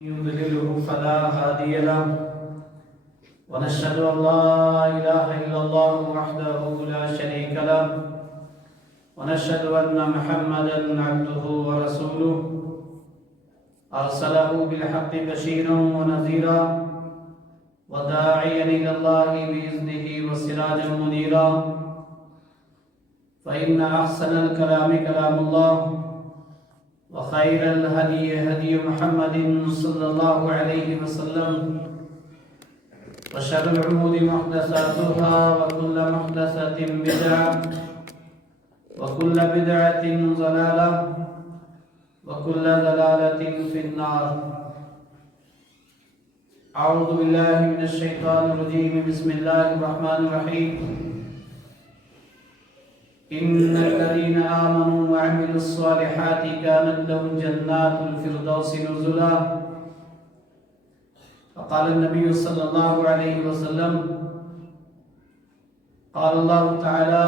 يضلله فلا هادي له ونشهد أن لا إله إلا الله وحده لا شريك له ونشهد أن محمدا عبده ورسوله أرسله بالحق بشيرا ونذيرا وداعيا إلى الله بإذنه وسراجا منيرا فإن أحسن الكلام كلام الله وخير الهدي هدي محمد صلى الله عليه وسلم وشر الأمور محدثاتها وكل محدثة بدعة وكل بدعة ضلالة وكل ضلالة في النار. أعوذ بالله من الشيطان الرجيم. بسم الله الرحمن الرحيم. إن الذين آمنوا وعملوا الصالحات كانت لهم جنات الفردوس نزلا. فقال النبي صلى الله عليه وسلم قال الله تعالى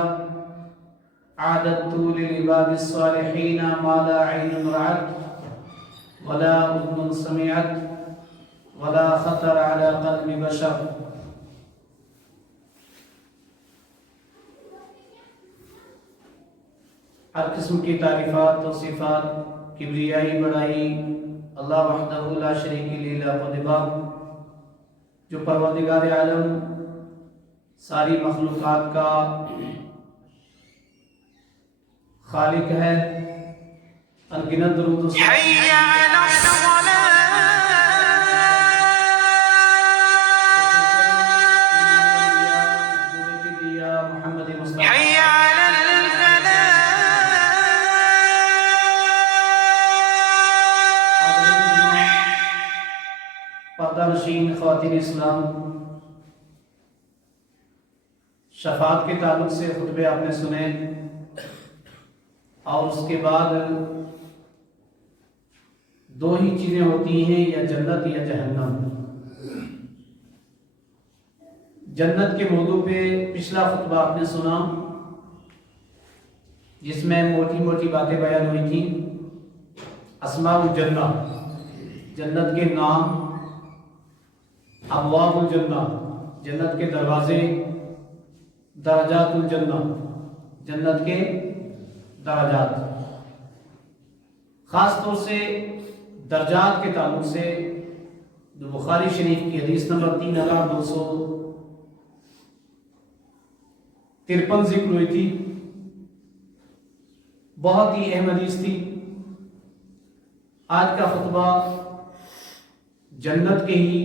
أعددت للعباد الصالحين ما لا عين رأت ولا أذن سمعت ولا خطر على قلب بشر. ہر قسم کی تعریفات توصیفات کبریائی بڑائی اللہ وحدہ لا شریک له لاقدبا جو پروردگار عالم ساری مخلوقات کا خالق ہے. انگنت درود و نشین خواتین اسلام، شفاعت کے تعلق سے خطبے آپ نے سنے اور اس کے بعد دو ہی چیزیں ہوتی ہیں، یا جنت یا جہنم. جنت کے موضوع پہ پچھلا خطبہ آپ نے سنا جس میں موٹی موٹی باتیں بیان ہوئی تھیں. اسماء الجنہ، جنت کے نام، ابواب الجنہ، جنت کے دروازے، درجات الجنہ، جنت کے درجات. خاص طور سے درجات کے تعلق سے جو بخاری شریف کی حدیث نمبر 3253 ذکر ہوئی تھی، بہت ہی اہم حدیث تھی. آج کا خطبہ جنت کے ہی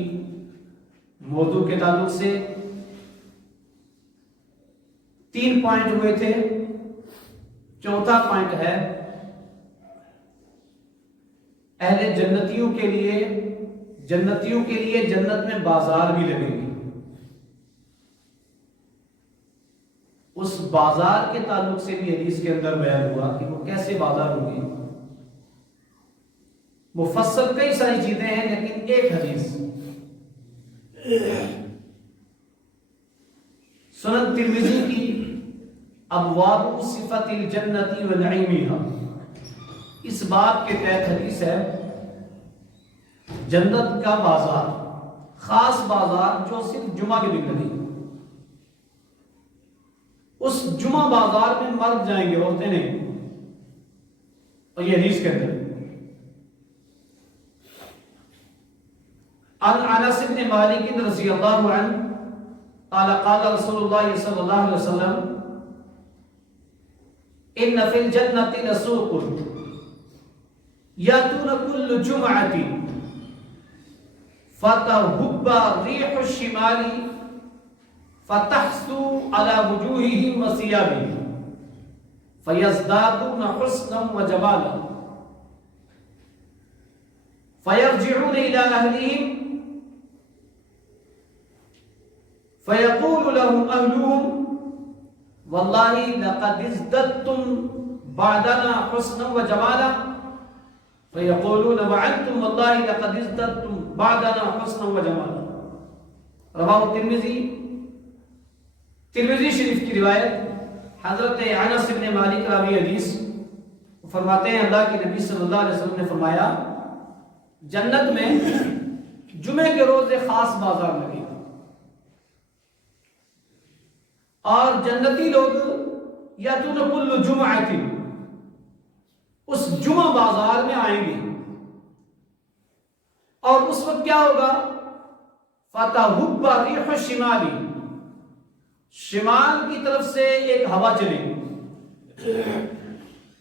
موضوع کے تعلق سے 3 پوائنٹ ہوئے تھے. چوتھا پوائنٹ ہے اہل جنتیوں کے لیے جنت میں بازار بھی لگے گی. اس بازار کے تعلق سے بھی حدیث کے اندر بیان ہوا کہ وہ کیسے بازار ہوگی. مفصل کئی ساری چیزیں ہیں، لیکن ایک حدیث سنن ترمذی کی ابواب صفت الجنت و نعیمہا، اس بات کے تحت حدیث ہے جنت کا بازار، خاص بازار جو صرف جمعہ کے دن لگے. اس جمعہ بازار میں مرد جائیں گے، عورتیں نہیں. اور یہ حدیث کے اندر عن انس بن مالک رضی اللہ عنہ قال قال رسول اللہ صلی اللہ علیہ وسلم ان فی الجنۃ لسوق یاتون کل جمعۃ فتهب ريح الشمال فتحسو على وجوههم وثيابهم فيزدادون حسنا وجمالا فيرجعون إلى أهلهم فيقول لهم أهلهم والله لقد ازددتم بعدنا حسنا وجمالا فيقولون وعنتم والله لقد ازددتم بعدنا حسنا وجمالا. رواه ترمذی شریف کی روایت حضرت انس بن مالک راوی حدیث فرماتے ہیں اللہ کے نبی صلی اللہ علیہ وسلم نے فرمایا جنت میں جمعے کے روز ایک خاص بازار لگے گا اور جنتی لوگ یاتون کل جمعۃ اس جمعہ بازار میں آئیں گے اور اس وقت کیا ہوگا؟ فتحب ریح الشمالی، شمال کی طرف سے ایک ہوا چلے گی،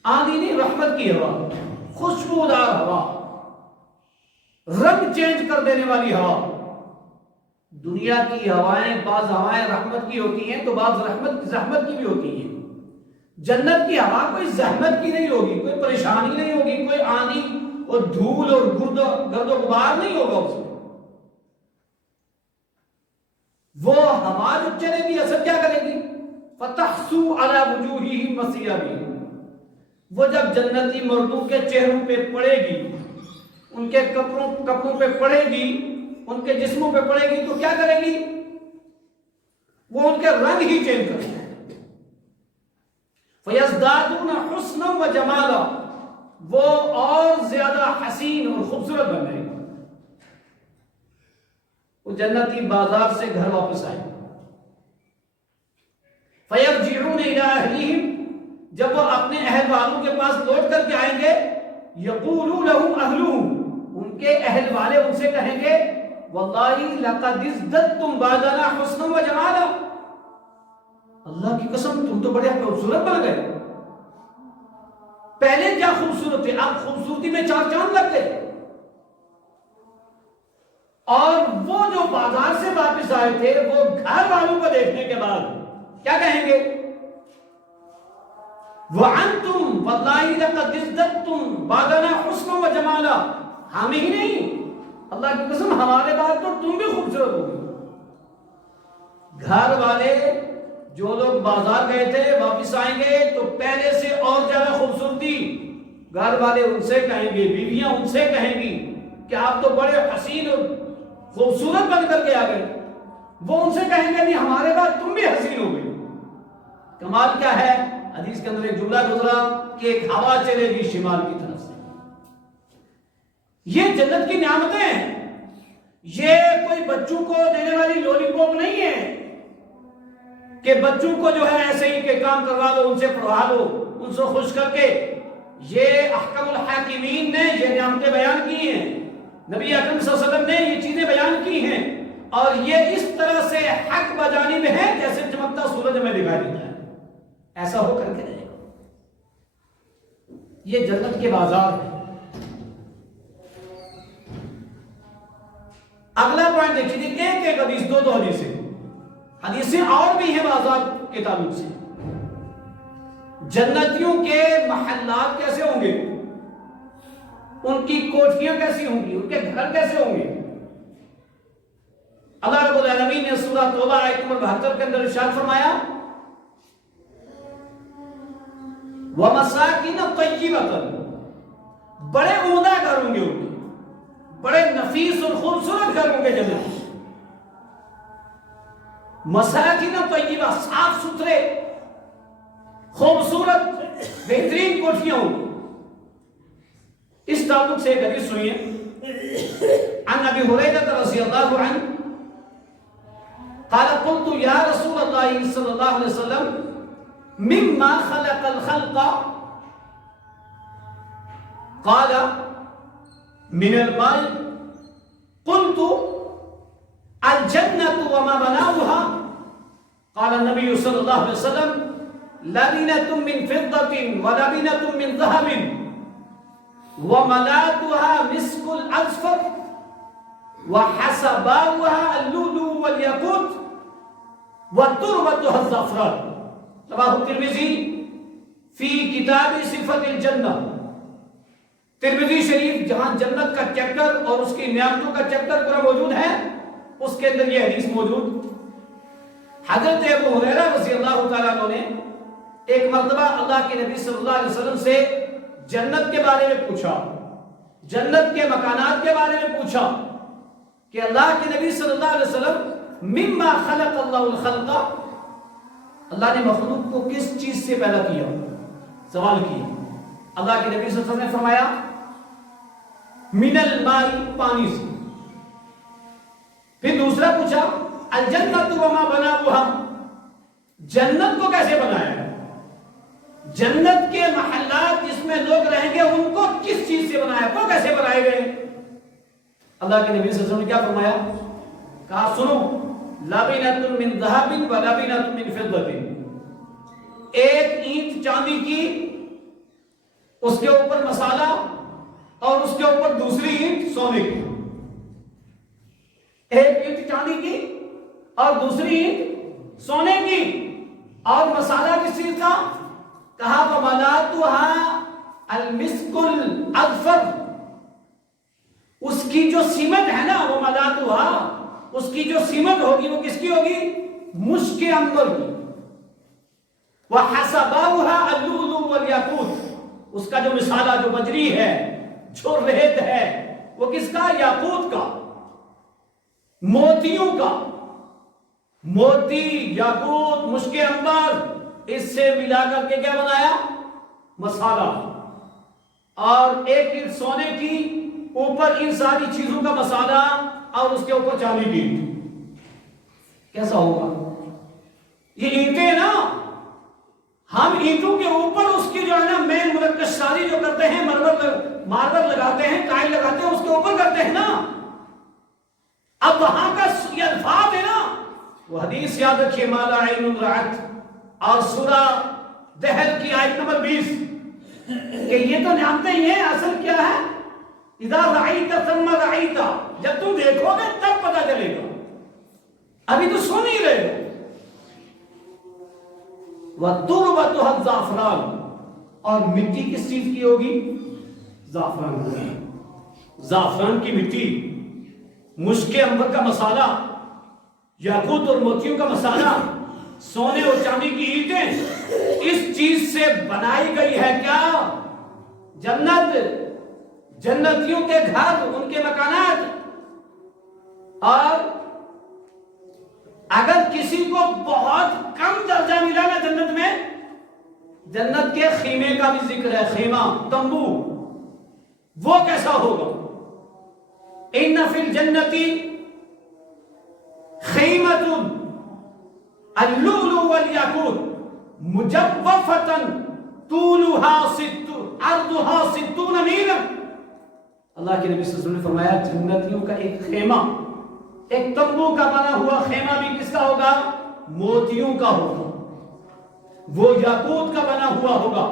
آندھی نہیں، رحمت کی ہوا، خوشبودار ہوا، رنگ چینج کر دینے والی ہوا۔ دنیا کی ہوائیں بعض ہوائیں رحمت کی ہوتی ہیں تو بعض زحمت کی بھی ہوتی ہیں۔ جنت کی ہوا کوئی زحمت کی نہیں ہوگی، کوئی پریشانی نہیں ہوگی، کوئی آندھی اور دھول اور گرد و غبار نہیں ہوگا اس میں۔ وہ ہوا جو چلے گی اثر کیا کرے گی؟ فتحسو علی وجوہہم وثیابہم، وہ جب جنتی مردوں کے چہروں پہ پڑے گی، ان کے کپڑوں پہ پڑے گی، ان کے جسموں پہ پڑے گی تو کیا کرے گی؟ وہ ان کے رنگ ہی چینج کرے گی۔ فَيَزْدَادُونَ حُسْنًا وَجَمَالًا، وہ اور زیادہ حسین اور خوبصورت بن جائے گی۔ وہ جنتی بازار سے گھر واپس آئے، فَيَرْجِعُونَ إِلَىٰ أَهْلِهِمْ، جب وہ اپنے اہل والوں کے پاس لوٹ کر کے آئیں گے، يَقُولُ لَهُمْ أَهْلُهُمْ، ان کے اہل والے ان سے کہیں گے وَاللَّهِ لَقَدِ ازْدَدْتُمْ بَعْدَنَا حُسْنًا وَجَمَالًا، اللہ کی قسم تم تو بڑے خوبصورت بن گئے، پہلے کیا خوبصورت تھے، اب خوبصورتی میں چار چاند لگ گئے۔ اور وہ جو بازار سے واپس آئے تھے وہ گھر والوں کو دیکھنے کے بعد کیا کہیں گے؟ وَأَنْتُمْ وَاللَّهِ لَقَدِ ازْدَدْتُمْ بَعْدَنَا حُسْنًا وَجَمَالًا، ہم ہی نہیں، اللہ کی قسم ہمارے بعد تو تم بھی خوبصورت ہو گئی۔ گھر والے جو لوگ بازار گئے تھے واپس آئیں گے تو پہلے سے اور زیادہ خوبصورتی، گھر والے ان سے کہیں گے، بیویاں ان سے کہیں گی کہ آپ تو بڑے حسین اور خوبصورت بن کر کے آ گئے۔ وہ ان سے کہیں گے نہیں، ہمارے بعد تم بھی حسین ہو گئی۔ کمال کیا ہے؟ حدیث کے اندر ایک جملہ گزرا کہ ایک ہوا چلے گی شمال کی طرف سے۔ یہ جنت کی نعمتیں ہیں، یہ کوئی بچوں کو دینے والی لولی پاپ نہیں ہے کہ بچوں کو جو ہے ایسے ہی کہ کام کروا دو، ان سے پڑھا دو، ان سے خوش کر کے۔ یہ احکم الحاکمین نے یہ نعمتیں بیان کی ہیں، نبی اکرم صلی اللہ علیہ وسلم نے یہ چیزیں بیان کی ہیں، اور یہ اس طرح سے حق بجانب ہے جیسے چمکتا سورج میں دکھائی دیتا ہے، ایسا ہو کر کے رہے گا۔ یہ جنت کے بازار ہے۔ اگلا پوائنٹ دیکھیے، ایک ایک حدیث، دو حدیثیں اور بھی ہیں بازار کے تعلق سے۔ جنتیوں کے محلات کیسے ہوں گے، ان کی کوٹھیاں کیسی ہوں گی، ان کے گھر کیسے ہوں گے؟ اللہ رب العالمین نے سورہ توبہ آیت نمبر 72 کے اندر ارشاد فرمایا وَمَسَاكِنَ طَيِّبَةً، بڑے عمدہ گھر ہوں گے ان کے، بڑے نفیس اور خوبصورت گھر ہوں گے جنت۔ مساکن طیبہ، صاف ستھرے خوبصورت بہترین کوٹھیاں ہوں گی۔ اس تعلق سے ایک حدیث سنیے، عن ابی ہریرہ رضی اللہ عنہ قال قلت یا رسول اللہ صلی اللہ علیہ وسلم مما خلق الخلق قال من الماء قلت الجنة وما بناؤها قال النبي صلى الله عليه وسلم لبنة من فضة ولبنة من ذهب وملاتها مسك الأزفر وحسباؤها اللؤلؤ والياقوت وتربتها الزعفران رواه الترمذي في كتاب صفة الجنة۔ ترمذی شریف جہاں جنت کا چیپٹر اور اس کی نعمتوں کا چیپٹر پورا موجود ہے، اس کے اندر یہ حدیث موجود۔ حضرت ابو ہریرہ رضی اللہ تعالیٰ عنہ نے ایک مرتبہ اللہ کے نبی صلی اللہ علیہ وسلم سے جنت کے بارے میں پوچھا، جنت کے مکانات کے بارے میں پوچھا کہ اللہ کے نبی صلی اللہ علیہ وسلم مما خلق اللہ الخلق، اللہ نے مخلوق کو کس چیز سے پیدا کیا، سوال کیا۔ اللہ کے نبی صلی اللہ علیہ وسلم نے فرمایا من الماء پانی سے. پھر دوسرا پوچھا الجنت وما بناؤها جنت کو کیسے بنایا ہے؟ جنت کے محلات جس میں لوگ رہیں گے ان کو کس چیز سے بنایا، وہ کیسے بنائے گئے؟ اللہ کے نبی صلی اللہ علیہ وسلم نے کیا فرمایا؟ کہا سنو لبنۃ من ذهب ولبنۃ من فضة، ایک اینٹ چاندی کی، اس کے اوپر مسالہ، اور اس کے اوپر دوسری اینٹ سونے کی. ایک اینٹ چاندی کی اور دوسری اینٹ سونے کی، اور مسالہ کس چیز کا؟ کہا وَمَلَاتُهَا الْمِسْكُ الْأَظْفَرُ، اس کی جو سیمت ہے نا، وَمَلَاتُهَا اس کی جو سیمت ہوگی وہ کس کی ہوگی؟ مشک عنبر کی. وَحَسَبَاؤُهَا اللُّؤْلُؤُ وَالْيَاقُوتُ، اس کا جو مسالہ، جو بجری ہے، جو ریت ہے، وہ کس کا؟ یاقوت کا، موتیوں کا. موتی، یاقوت، مشک عنبر، اس سے ملا کر کے کیا بنایا؟ مسالہ. اور ایک اینٹ سونے کی، اوپر ان ساری چیزوں کا مسالہ، اور اس کے اوپر چاندی کی. کیسا ہوگا؟ یہ اینٹیں نا، ہم اینٹوں کے اوپر اس کی جو ہے نا مین مرکز ساری جو کرتے ہیں، ماربل لگاتے ہیں، ٹائل لگاتے ہیں، اس کے اوپر کرتے ہیں نا. اب وہاں کا یہ الفاظ ہے نا، وہ حدیث یاد رکھیے، ما لا عین رأت، اور سورہ دہل کی آیت نمبر 20، کہ یہ تو جانتے ہی ہیں اصل کیا ہے. اذا رأیت ثم رأیت، جب تم دیکھو گے تب پتہ چلے گا، ابھی تو سن ہی رہے ہو. وَتُرْبَتُهَا الزَّعْفَرَانُ، اور مٹی کس چیز کی ہوگی؟ زعفران ہوگی. زعفران کی مٹی، مشک عنبر کا مسالہ، یاقوت اور موتیوں کا مسالہ، سونے اور چاندی کی اینٹیں، اس چیز سے بنائی گئی ہے کیا؟ جنت، جنتیوں کے گھر، ان کے مکانات. اور اگر کسی کو بہت کم درجہ ملا نا جنت میں، جنت کے خیمے کا بھی ذکر ہے، خیمہ، تمبو، وہ کیسا ہوگا؟ ان فی الجنت خیمۃ اللؤلؤ والیاقوت مجوفۃ طولها عرضها 60 میلا. اللہ کے نبی صلی اللہ علیہ وسلم نے فرمایا جنتیوں کا ایک خیمہ، ایک تمبو کا بنا ہوا خیمہ بھی کس کا ہوگا؟ موتیوں کا ہوگا. وہ یاقوت کا بنا ہوا ہوگا،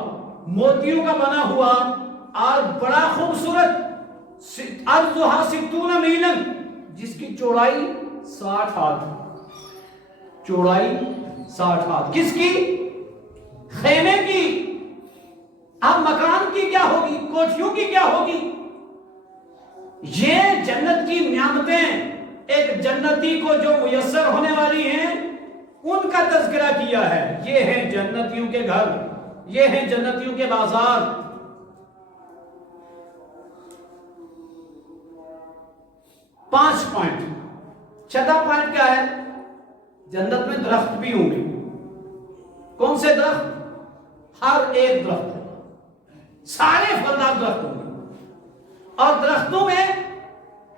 موتیوں کا بنا ہوا، اور بڑا خوبصورت. عرضها 60 میلا، جس کی چوڑائی 60 ہاتھ، چوڑائی 60 ہاتھ. کس کی؟ خیمے کی. اب مکان کی کیا ہوگی؟ کوٹھیوں کی کیا ہوگی؟ یہ جنت کی نعمتیں ایک جنتی کو جو میسر ہونے والی ہیں ان کا تذکرہ کیا ہے. یہ ہیں جنتیوں کے گھر، یہ ہیں جنتیوں کے بازار. پانچ پوائنٹ. چھٹا پوائنٹ کیا ہے؟ جنت میں درخت بھی ہوں گے. کون سے درخت؟ ہر ایک درخت، سارے پھلدار درخت ہوں گے. اور درختوں میں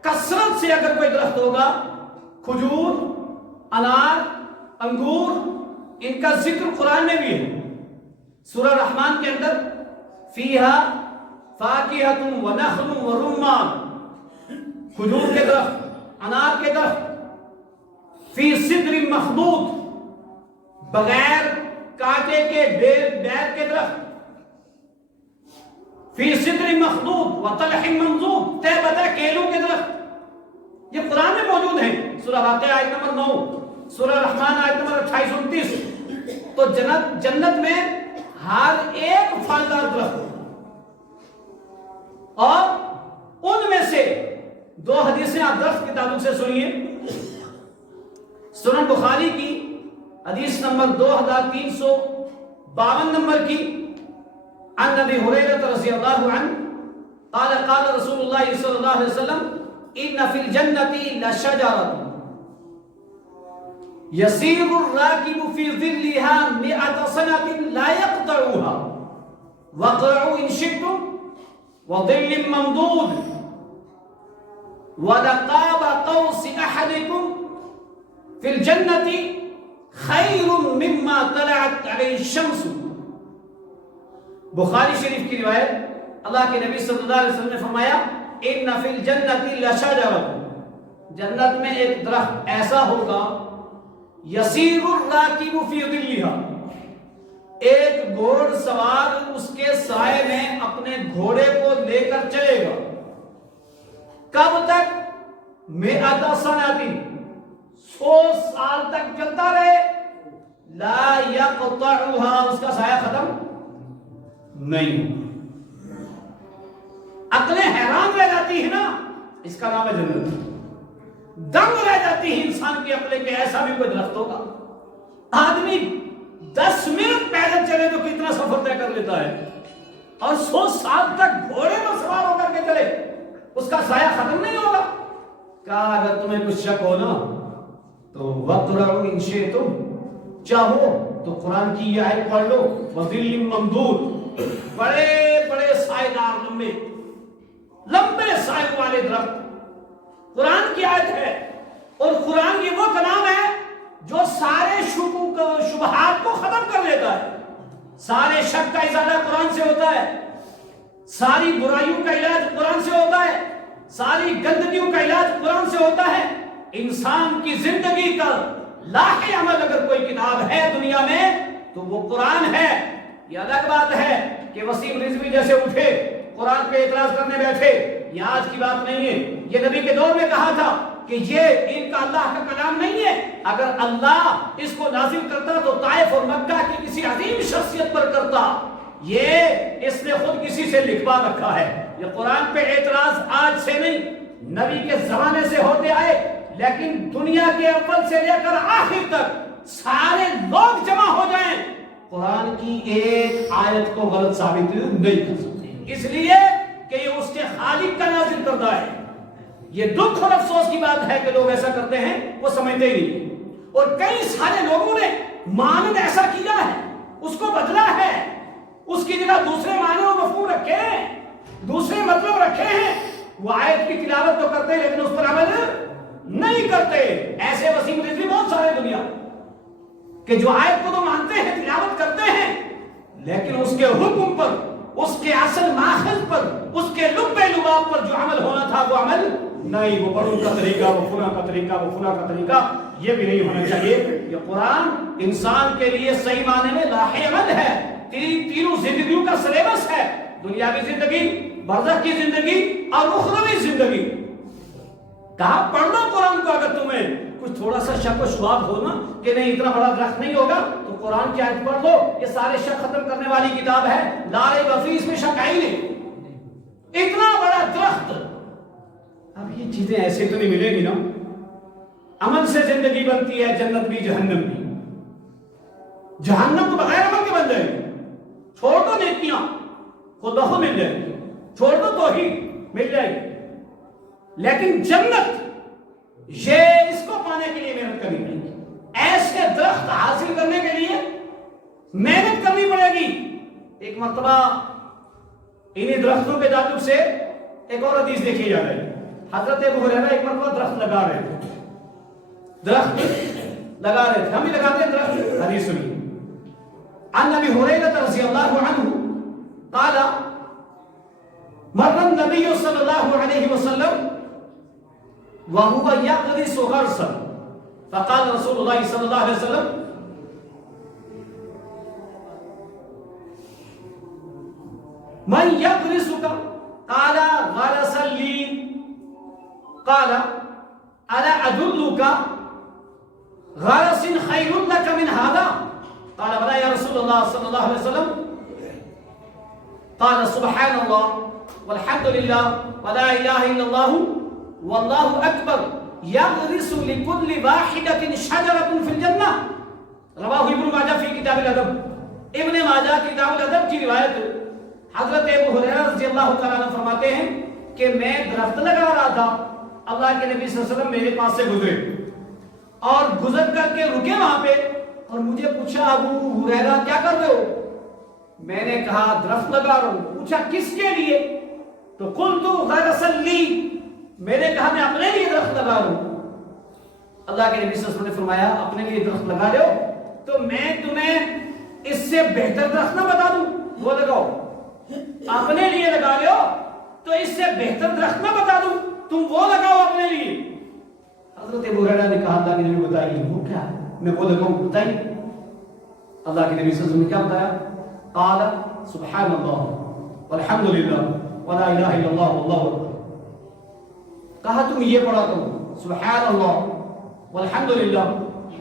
کثرت سے اگر کوئی درخت ہوگا، کھجور، انار، انگور، ان کا ذکر قرآن میں بھی ہے. سورہ رحمان کے اندر فیہا فاکہۃ ونخل ورمان، کھجور کے درخت، انار کے درخت. فی سدر مخضود، بغیر کانٹے کے بیر کے درخت. فی سدر مخضود وطلح منضود، تہ بتہ کیلوں کے درخت. یہ قرآن میں موجود ہیں. سورہ واقعہ آیت نمبر 9، سورہ رحمان آیت نمبر 28-29. تو جنت میں ہر ایک پھلدار درخت، اور ان میں سے دو حدیثیں آپ درخت کے تعلق سے سنیے. سنن بخاری کی حدیث نمبر 2352 نمبر کی، عن ابی ہریرہ رضی اللہ عنہ قال قال رسول اللہ صلی اللہ علیہ وسلم ان فی الجنۃ لشجرۃ یسیر الراکب فی ظلها 100 سنة لا يقطعها واقرعوا ان شئتم وظل ممدود وَلَقَابَ قَوْسِ أَحَدِكُمْ فِي الْجَنَّةِ خَيْرٌ مِّمَّا طَلَعَتْ عَلَيْهِ الشَّمْسُ۔ بخاری شریف کی روایت، اللہ کے نبی صلی اللہ علیہ وسلم نے فرمایا اِنَّ فِي الْجَنَّةِ لَشَجَرَةٌ، جنت میں ایک درخت ایسا ہوگا يَسِيرُ الرَّاكِبُ فِي ظِلِّهَا، ایک گھوڑ سوار اس کے سائے میں اپنے گھوڑے کو لے کر چلے گا، کب تک؟ مئۃ سنۃ، 100 سال تک چلتا رہے، لا يقطعها، اس کا سایہ ختم نہیں۔ عقلیں حیران رہ جاتی ہے نا، اس کا نام ہے جنت۔ دنگ رہ جاتی ہے انسان کی عقلیں کہ ایسا بھی کوئی درخت ہوگا۔ آدمی 10 منٹ پیدل چلے تو کتنا سفر طے کر لیتا ہے، اور 100 سال تک گھوڑے پر سوار ہو کر کے چلے، اس کا سایہ ختم نہیں ہوگا۔ کہا اگر تمہیں کچھ شک ہو نا تو وَقْرَعُوا إِن شِئْتُمْ، چاہو تو قرآن کی یہ آیت پڑھ لو، وَظِلٍّ مَّمْدُودٍ، بڑے بڑے سائے دار، لمبے سائے والے درخت، قرآن کی آیت ہے۔ اور قرآن یہ وہ کلام ہے جو سارے شکوک شبہات کو ختم کر لیتا ہے، سارے شک کا ازالہ قرآن سے ہوتا ہے، ساری برائیوں کا علاج قرآن سے ہوتا ہے، ساری گندگیوں کا علاج قرآن سے ہوتا ہے۔ انسان کی زندگی کا لاہ عمل اگر کوئی کتاب ہے دنیا میں تو وہ قرآن ہے۔ یہ الگ بات ہے کہ وسیم رضوی جیسے اٹھے قرآن پہ اعتراض کرنے بیٹھے، یہ آج کی بات نہیں ہے، یہ نبی کے دور میں کہا تھا کہ یہ ان کا اللہ کا کلام نہیں ہے۔ اگر اللہ اس کو نازل کرتا تو طائف اور مکہ کی کسی عظیم شخصیت پر کرتا، یہ اس نے خود کسی سے لکھوا رکھا ہے۔ یہ قرآن پہ اعتراض آج سے نہیں، نبی کے زمانے سے ہوتے آئے، لیکن دنیا کے اول سے لے کر آخر تک سارے لوگ جمع ہو جائیں، قرآن کی ایک آیت کو غلط ثابت نہیں کر سکتے، اس لیے کہ یہ اس کے خالق کا نازل کردہ ہے۔ یہ دکھ اور افسوس کی بات ہے کہ لوگ ایسا کرتے ہیں، وہ سمجھتے ہی نہیں۔ اور کئی سارے لوگوں نے مانند ایسا کیا ہے، اس کو بدلا ہے، اس کی جگہ دوسرے معنی و مفہوم رکھے ہیں، دوسرے مطلب رکھے ہیں۔ وہ آیت کی تلاوت تو کرتے ہیں لیکن اس پر عمل نہیں کرتے۔ ایسے وسیم رضوی بہت سارے دنیا کہ جو آیت کو تو مانتے ہیں، تلاوت کرتے ہیں، لیکن اس کے حکم پر، اس کے اصل ماخذ پر، اس کے لب لباب پر جو عمل ہونا تھا وہ عمل نہیں۔ وہ بڑوں کا طریقہ، وہ فلاں کا طریقہ، وہ فلاں کا طریقہ، یہ بھی نہیں ہونا چاہیے۔ یہ قرآن انسان کے لیے صحیح معنی میں لاہ عمل ہے، تینوں زندگیوں کا سلیبس ہے، دنیاوی زندگی، برزخ کی زندگی اور اخروی زندگی۔ کہا پڑھ لو قرآن کو، اگر تمہیں کچھ تھوڑا سا شک و شبہات ہو نا کہ نہیں اتنا بڑا درخت نہیں ہوگا تو قرآن کی آیت پڑھ لو، یہ سارے شک ختم کرنے والی کتاب ہے، لا ریب فیہ، اس میں شک ہے ہی نہیں۔ اتنا بڑا درخت، اب یہ چیزیں ایسے تو نہیں ملیں گی نا۔ عمل سے زندگی بنتی ہے، جنت بھی جہنم بھی۔ جہنم تو بغیر عمل کے بن جائے گی، چھوڑ دو نیکیاں خود بخود مل جائے گی، چھوڑ دو توحید مل جائے گی، لیکن جنت یہ اس کو پانے کے لیے محنت کرنی پڑے گی، ایسے درخت حاصل کرنے کے لیے محنت کرنی پڑے گی۔ ایک مرتبہ انہی درختوں کے تعلق سے ایک اور حدیث دیکھی جا رہی ہے۔ حضرت ابو ہریرہ ایک مرتبہ درخت لگا رہے تھے، ہم بھی لگاتے ہیں درخت۔ حدیث سنیے، عن ابی ہریرہ رضی اللہ عنہ قال مر النبی صلی اللہ علیہ وسلم وهو يغرس غرسا فقال رسول الله صلی اللہ علیہ وسلم من يغرسك قال غرس لي قال الا ادلك غرس خير لك من هذا قال بلى يا رسول الله صلى الله عليه وسلم قال سبحان الله والحمد لله ولا اله الا الله والله اکبر یغرس لکل واحدۃ شجرۃ فی الجنہ۔ رواہ ابن ماجہ فی کتاب الادب، ابن ماجہ کتاب الادب کی روایت۔ حضرت ابو ہریرہ رضی اللہ تعالیٰ عنہ فرماتے ہیں کہ میں درخت لگا رہا تھا، اللہ کے نبی صلی اللہ علیہ وسلم میرے پاس سے گزرے اور گزر کر کے رکے وہاں پہ، اور مجھے پوچھا ابو ہریرہ کیا کر رہے ہو؟ میں نے کہا درخت لگا رہا ہوں۔ پوچھا کس کے لیے؟ تو قلت غرس لی، میں نے کہا میں اپنے لیے درخت لگا رہا ہوں. اللہ کے نبی صلی اللہ علیہ وسلم نے فرمایا اپنے لیے درخت لگا رہے ہو تو میں تمہیں اس سے بہتر درخت نہ بتا دوں وہ لگاؤ. اپنے لیے لگا رہے ہو تو اس سے بہتر درخت نہ بتا دوں تم وہ لگاؤ اپنے لیے. حضرت ابو ہریرہ نے کہا اللہ کے نبی بتائیے وہ کیا ہے میں وہ لگاؤں بتائیے. اللہ کے نبی صلی اللہ علیہ وسلم نے کیا بتایا؟ قال سبحان اللہ والحمد للہ ولا الہ الا اللہ واللہ اکبر. کہا تم یہ پڑھا کرو سبحان اللہ والحمد للہ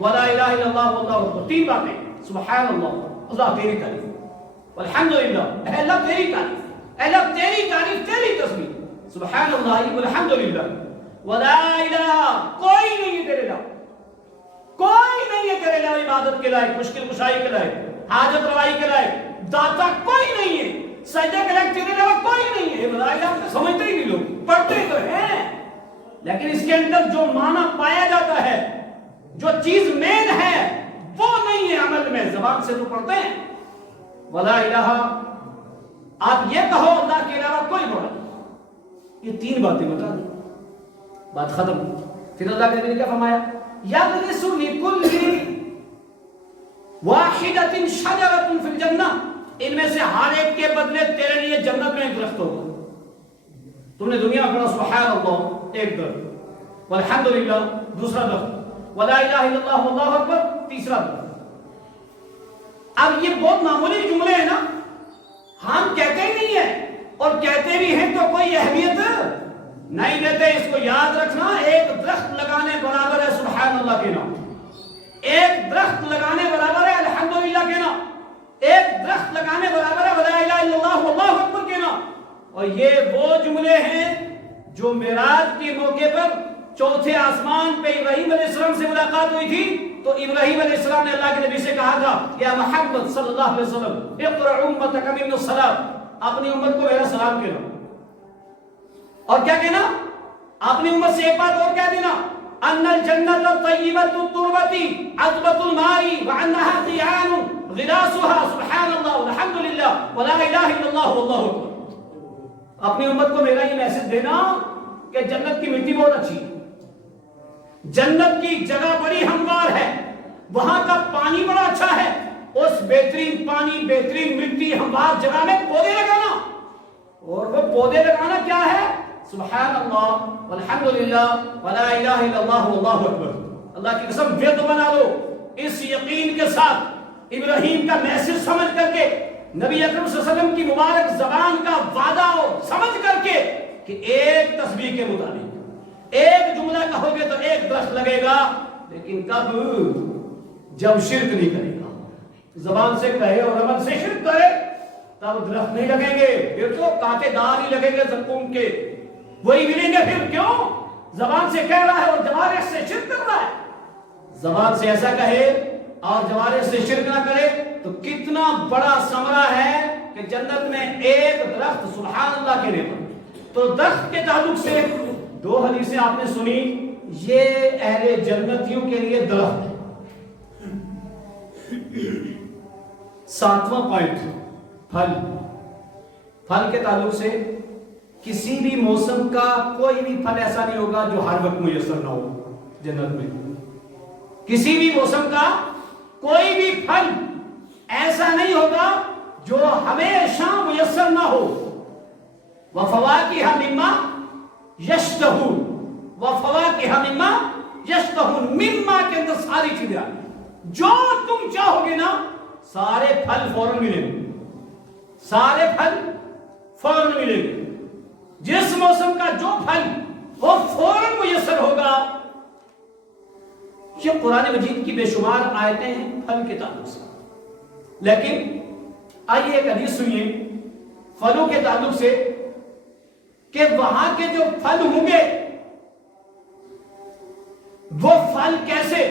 ولا الہ الا اللہ واللہ اکبر. تین باتیں. سبحان اللہ اللہ تیری تعریف، والحمد للہ اے اللہ تیری تعریف، اے اللہ تیری تعریف تیری تسبیح. سبحان اللہ والحمد للہ ولا الہ کوئی نہیں ہے تیرے علاوہ، کوئی نہیں ہے تیرے علاوہ عبادت کے لائق، مشکل کشائی کے لائق، حاجت روائی کے لائق، داتا کوئی نہیں ہے، سجدے کے لائق تیرے علاوہ کوئی نہیں ہے. ولا الہ سمجھتے ہی نہیں لوگ، پڑھتے تو ہیں لیکن اس کے اندر جو معنی پایا جاتا ہے، جو چیز مین ہے وہ نہیں ہے عمل میں. زبان سے تو پڑھتے ہیں ولا الہ، آپ یہ کہو اللہ کے علاوہ کوئی بڑا نہیں. یہ تین باتیں بتا دیں بات ختم. پھر اللہ کے نبی نے کیا فرمایا؟ یغرس لکل واحدۃ شجرۃ فی الجنہ، ان میں سے ہر ایک کے بدلے تیرے لیے جنت میں ایک درخت ہوگا. تم نے دنیا میں پڑھا سبحان اللہ ایک درخت، والحمد للہ دوسرا درخت، ولا الہ الا اللہ واللہ اکبر تیسرا درخت. اب یہ بہت معمولی جملے ہیں نا، ہم کہتے ہی نہیں ہیں اور کہتے بھی ہیں تو کوئی اہمیت نہیں دیتے. اس کو یاد رکھنا، ایک درخت لگانے برابر ہے سبحان اللہ کہنا، ایک درخت لگانے برابر ہے الحمدللہ کہنا، ایک درخت لگانے برابر ہے ولا الہ الا اللہ واللہ اکبر کہنا. اور یہ وہ جملے ہیں جو معراج کے موقع پر چوتھے آسمان پہ ابراہیم علیہ السلام سے ملاقات ہوئی تھی تو ابراہیم علیہ السلام نے اللہ کے نبی سے کہا تھا یا محمد صلی اللہ علیہ وسلم اقرأ امتک من السلام، اپنی امت کو میرا سلام کہنا. اور کیا کہنا؟ اپنی امت سے ایک بات اور کہہ دینا، ان الجنت طیبۃ التربۃ عذبۃ الماء وانها قیعان غلاسها سبحان اللہ والحمد للہ ولا الہ الا اللہ واللہ اکبر. اپنی امت کو میرا یہ میسج دینا کہ جنت کی مٹی بہت اچھی ہے، جنت کی جگہ بڑی ہموار ہے، وہاں کا پانی بڑا اچھا ہے، اس بہترین پانی بہترین مٹی ہموار جگہ میں پودے لگانا. اور وہ پودے لگانا کیا ہے؟ سبحان اللہ والحمد للہ ولا الہ الا اللہ واللہ اکبر. اللہ کی قسم ورد بنا لو اس یقین کے ساتھ، ابراہیم کا میسج سمجھ کر کے، نبی اکرم صلی اللہ علیہ وسلم کی مبارک زبان کا وعدہ سمجھ کر کے کہ ایک تسبیح کے مطابق ایک جملہ کہو گے تو ایک درخت لگے گا. لیکن کب؟ جب شرک نہیں کرے گا. زبان سے کہے اور عمل سے شرک کرے تب درخت نہیں لگیں گے، پھر تو کانٹے دار ہی لگیں گے زقوم کے، وہی ملیں گے. پھر کیوں؟ زبان سے کہہ رہا ہے اور جوارح سے شرک کر رہا ہے. زبان سے ایسا کہے اور جوارح سے شرک نہ کرے تو کتنا بڑا ثمرہ ہے کہ جنت میں ایک درخت سبحان اللہ کہنے پر. تو درخت کے تعلق سے دو حدیثیں آپ نے سنی، یہ اہل جنتیوں کے لیے درخت ہے. ساتواں پوائنٹ پھل. پھل کے تعلق سے کسی بھی موسم کا کوئی بھی پھل ایسا نہیں ہوگا جو ہر وقت میسر نہ ہو. جنت میں کسی بھی موسم کا کوئی بھی پھل ایسا نہیں ہوگا جو ہمیشہ میسر نہ ہو. وَفَوَاكِهَ مِمَّا يَشْتَهُونَ، وَفَوَاكِهَ مِمَّا يَشْتَهُونَ، مِمَّا کے اندر ساری چیزیں آ گئی. جو تم چاہو گے نا سارے پھل فوراً ملیں گے، سارے پھل فوراً ملیں گے. جس موسم کا جو پھل وہ فوراً میسر ہوگا. یہ قرآن مجید کی بے شمار آیتیں ہیں پھل کے تعلق سے. لیکن آئیے ایک حدیث سنیے پھلوں کے تعلق سے کہ وہاں کے جو پھل ہوں گے وہ پھل کیسے؟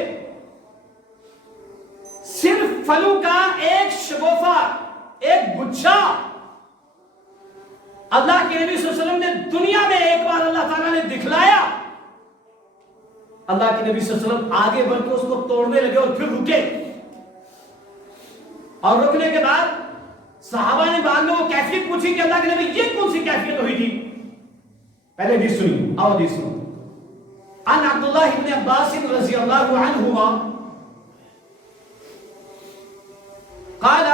صرف پھلوں کا ایک شگوفہ، ایک گچھا اللہ کے نبی صلی اللہ علیہ وسلم نے دنیا میں ایک بار اللہ تعالیٰ نے دکھلایا. اللہ کے نبی صلی اللہ علیہ وسلم آگے بڑھ کے اس کو توڑنے لگے اور پھر رکے، اور رکنے کے بعد صحابہ نے بعد میں وہ کیفیت پوچھی کہ اللہ کے نبی یہ کون سی کیفیت ہوئی تھی؟ پہلے حدیث سنی، آؤ حدیث سنو. عن عبد الله بن عباس رضي الله عنهما قال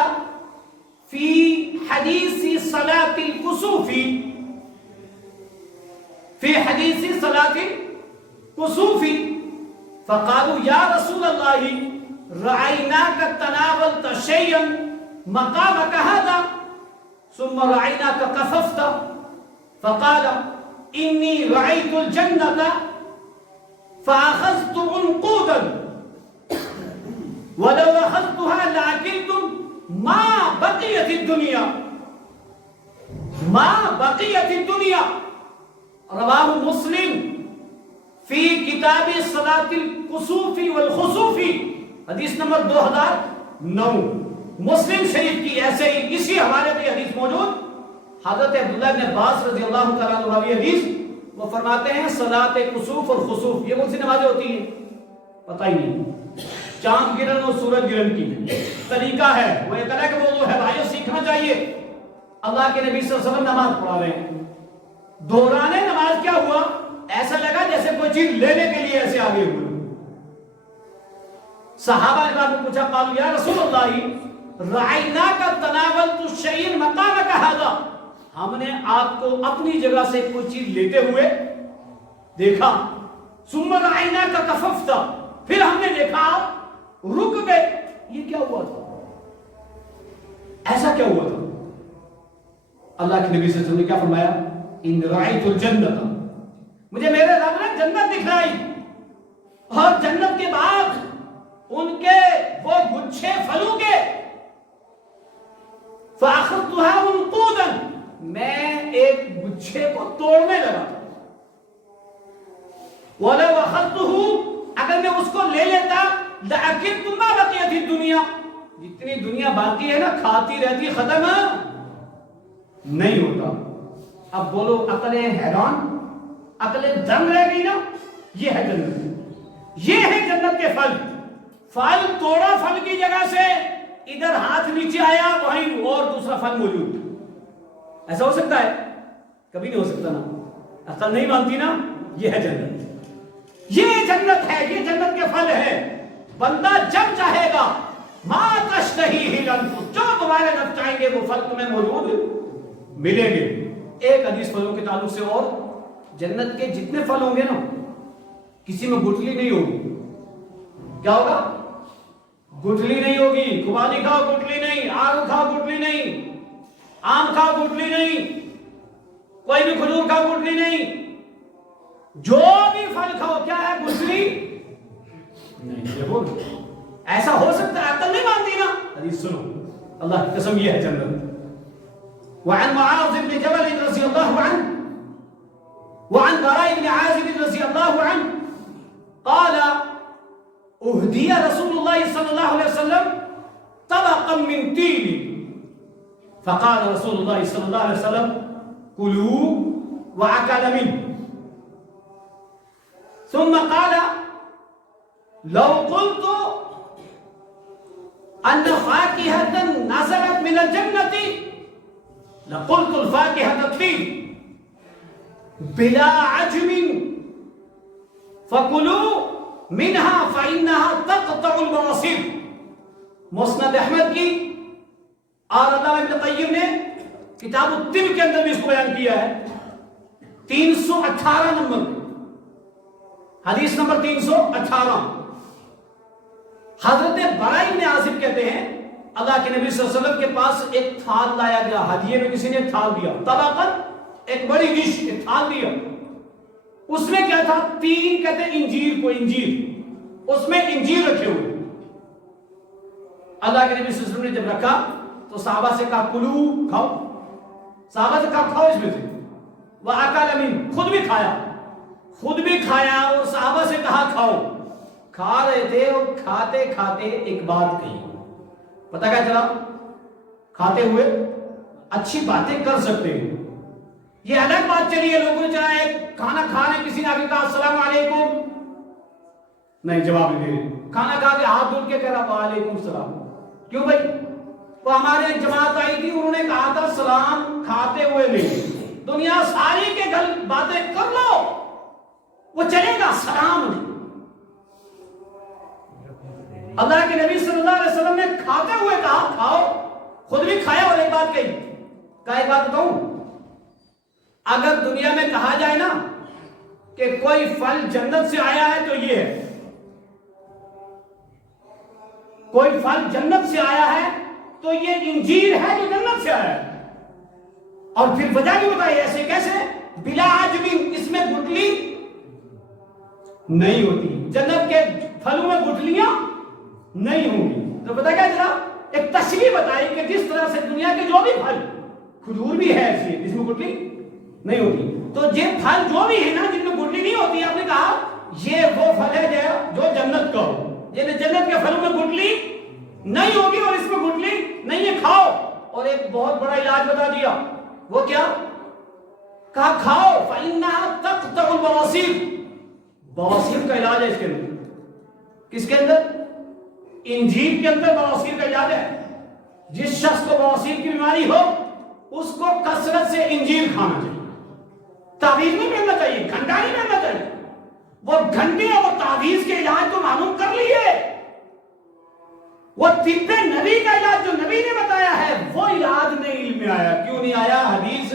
في حديث صلاة الكسوف فقالوا يا رسول الله رأيناك تناولت شيئا مقامك هذا ثم رأيناك كففت فقال إني رأيت الجنة فأخذت عنقودا ولو أخذتها لأكلتم ما بقيت الدنيا رواه مسلم فی کتاب صلاة الکسوف والخسوف حدیث نمبر 2009 مسلم شریف کی ایسے ہی اسی حوالے پہ حدیث موجود حضرت عبداللہ بن عباس رضی اللہ تعالیٰ عنہ راوی حدیث وہ فرماتے ہیں صلاة کسوف اور خسوف یہ کون سی نمازیں ہوتی ہیں پتہ ہی نہیں چاند گرن اور سورج گرن کی طریقہ ہے وہ ایک الگ موضوع ہے بھائیو سیکھنا چاہیے اللہ کے نبی صلی اللہ علیہ وسلم نماز پڑھا رہے ہیں دہرانے نماز کیا ہوا ایسا لگا جیسے کوئی چیز لینے کے لیے ایسے آگے ہوئے صحابہ نے بعد میں پوچھا قالوا یا رسول اللہ رأیناک تناولت الشیء مقامک ھذا ہم نے آپ کو اپنی جگہ سے کوئی چیز لیتے ہوئے دیکھا ثم رأیناک کففت پھر ہم نے دیکھا رک گئے یہ کیا ہوا تھا ایسا کیا ہوا تھا اللہ کے نبی صلی اللہ علیہ وسلم نے کیا فرمایا ان رأیت الجنت مجھے میرے رب نے جنت دکھلائی اور جنت کے بعد ان کے وہ گچھے پھلوں کے فَأَخَذْتُهَا عُنْقُودًا میں ایک گچھے کو توڑنے لگا وَلَوْ أَخَذْتُهُ اگر میں اس کو لے لیتا لَأَكِلْتُ مَا بَقِيَتِ الدُّنْيَا جتنی دنیا باقی ہے نا کھاتی رہتی ختم نہیں ہوتا اب بولو عقلیں حیران عقلیں دم رہ گئی نا یہ ہے جنت کے پھل توڑا پھل کی جگہ سے ادھر ہاتھ نیچے آیا وہیں اور دوسرا پھل موجود ایسا ہو سکتا ہے کبھی نہیں ہو سکتا نا عقل نہیں مانتی نا یہ ہے جنت یہ جنت ہے یہ جنت کے پھل ہے بندہ جب چاہے گا ما تشتہیہ الانفس جو تمہارے نفس چاہیں گے وہ پھل تمہیں موجود ملیں گے ایک حدیث پھلوں کے تعلق سے اور جنت کے جتنے پھل ہوں گے نا کسی میں گٹھلی نہیں ہوگی کیا ہوگا گٹھلی نہیں ہوگی خوبانی کھاؤ گٹھلی نہیں آلو کھاؤ گٹھلی نہیں آم کھاؤ گٹھلی نہیں کوئی بھی کھجور کھاؤ گٹھلی نہیں جو بھی پھل کھاؤ کیا ہے گٹھلی نہیں ایسا ہو سکتا ہے عقل نہیں مانتی نا حدیث سنو اللہ کی قسم یہ ہے جنت وعن معاذ بن جبل رضی اللہ عنہ وعن براء بن عازب رضی اللہ عنہ قال اهدي رسول الله صلى الله عليه وسلم طبقا من تين فقال رسول الله صلى الله عليه وسلم كلوا وأكل منه ثم قال لو قلت أن فاكهة نزلت من الجنة لقلت الفاكهة التين بلا عجم فكلوا منها فإنها تقطع البواسير مسند احمد کی اور علامہ ابن قیم نے کتاب الطب کے اندر بھی اس کو بیان کیا ہے 318 نمبر حدیث نمبر 318 حضرت براء بن عازب کہتے ہیں اللہ کے نبی صلی اللہ علیہ وسلم کے پاس ایک تھال لایا گیا ہدیے میں کسی نے تھال دیا طبقاً ایک بڑی ڈش ایک تھال دیا اس میں کیا تھا تین کہتے ہیں انجیر کو انجیر اس میں انجیر رکھے ہوئے اللہ کے نبی صلی اللہ علیہ وسلم نے جب رکھا تو صحابہ سے کہا کلو کھاؤ صحابہ سے کہا کھاؤ اس میں سے وَأَكَلَ مِنْهُ خود بھی کھایا اور صحابہ سے کہا کھاؤ کھا رہے تھے اور کھاتے کھاتے ایک بات کہی پتہ کیا چلا کھاتے ہوئے اچھی باتیں کر سکتے ہیں یہ الگ بات چلی ہے لوگوں نے چاہا ایک کھانا کھانے کسی نے آگے کہا السلام علیکم نہیں جواب نہیں دے رہے کھانا کھا کے ہاتھ دھو کے کہہ رہا وعلیکم السلام کیوں بھائی وہ ہمارے جماعت آئی تھی انہوں نے کہا تھا سلام کھاتے ہوئے نہیں دنیا ساری کے گھر باتیں کر لو وہ چلے گا، سلام نہیں۔ اللہ کے نبی صلی اللہ علیہ وسلم نے کھاتے ہوئے کہا کھاؤ، خود بھی کھایا اور ایک بات کہی، کہا ایک بات بتاؤں، اگر دنیا میں کہا جائے نا کہ کوئی پھل جنت سے آیا ہے تو یہ ہے، کوئی پھل جنت سے آیا ہے تو یہ انجیر ہے جو جنت سے آیا ہے۔ اور پھر وجہ بھی بتائی، ایسے کیسے؟ بلا عجب، اس میں گٹلی نہیں ہوتی، جنت کے پھلوں میں گٹلیاں نہیں ہوں گی۔ تو پتہ کیا چلا؟ ایک تشریح بتائی کہ جس طرح سے دنیا کے جو بھی پھل، کھجور بھی ہے ایسی جس میں گٹلی نہیں ہوتی، تو یہ پھل جو بھی ہے نا جن میں گٹلی نہیں ہوتی، آپ نے کہا یہ وہ پھل ہے جو جنت کا ہو، یہ جنت کے پھلوں میں گٹلی نہیں ہوگی اور اس میں گٹلی نہیں ہے، کھاؤ۔ اور ایک بہت بڑا علاج بتا دیا، وہ کیا؟ کہا کھاؤ فَإِنَّهَا تَقْطَعُ الْبَوَاسِيرَ، بواسیر کا علاج ہے اس کے اندر۔ کس کے اندر؟ انجیر کے اندر بواسیر کا علاج ہے۔ جس شخص کو بواسیر کی بیماری ہو اس کو کثرت سے انجیر کھانا چاہیے، تعویذ نہیں پہننا چاہیے، گھنٹا نہیں پہننا چاہیے۔ وہ گھنٹے اور تعویذ کے علاج تو معلوم کر لیے، وہ طب نبی کا علاج جو نبی نے بتایا ہے وہ علاج نہیں علم میں آیا۔ کیوں نہیں آیا؟ حدیث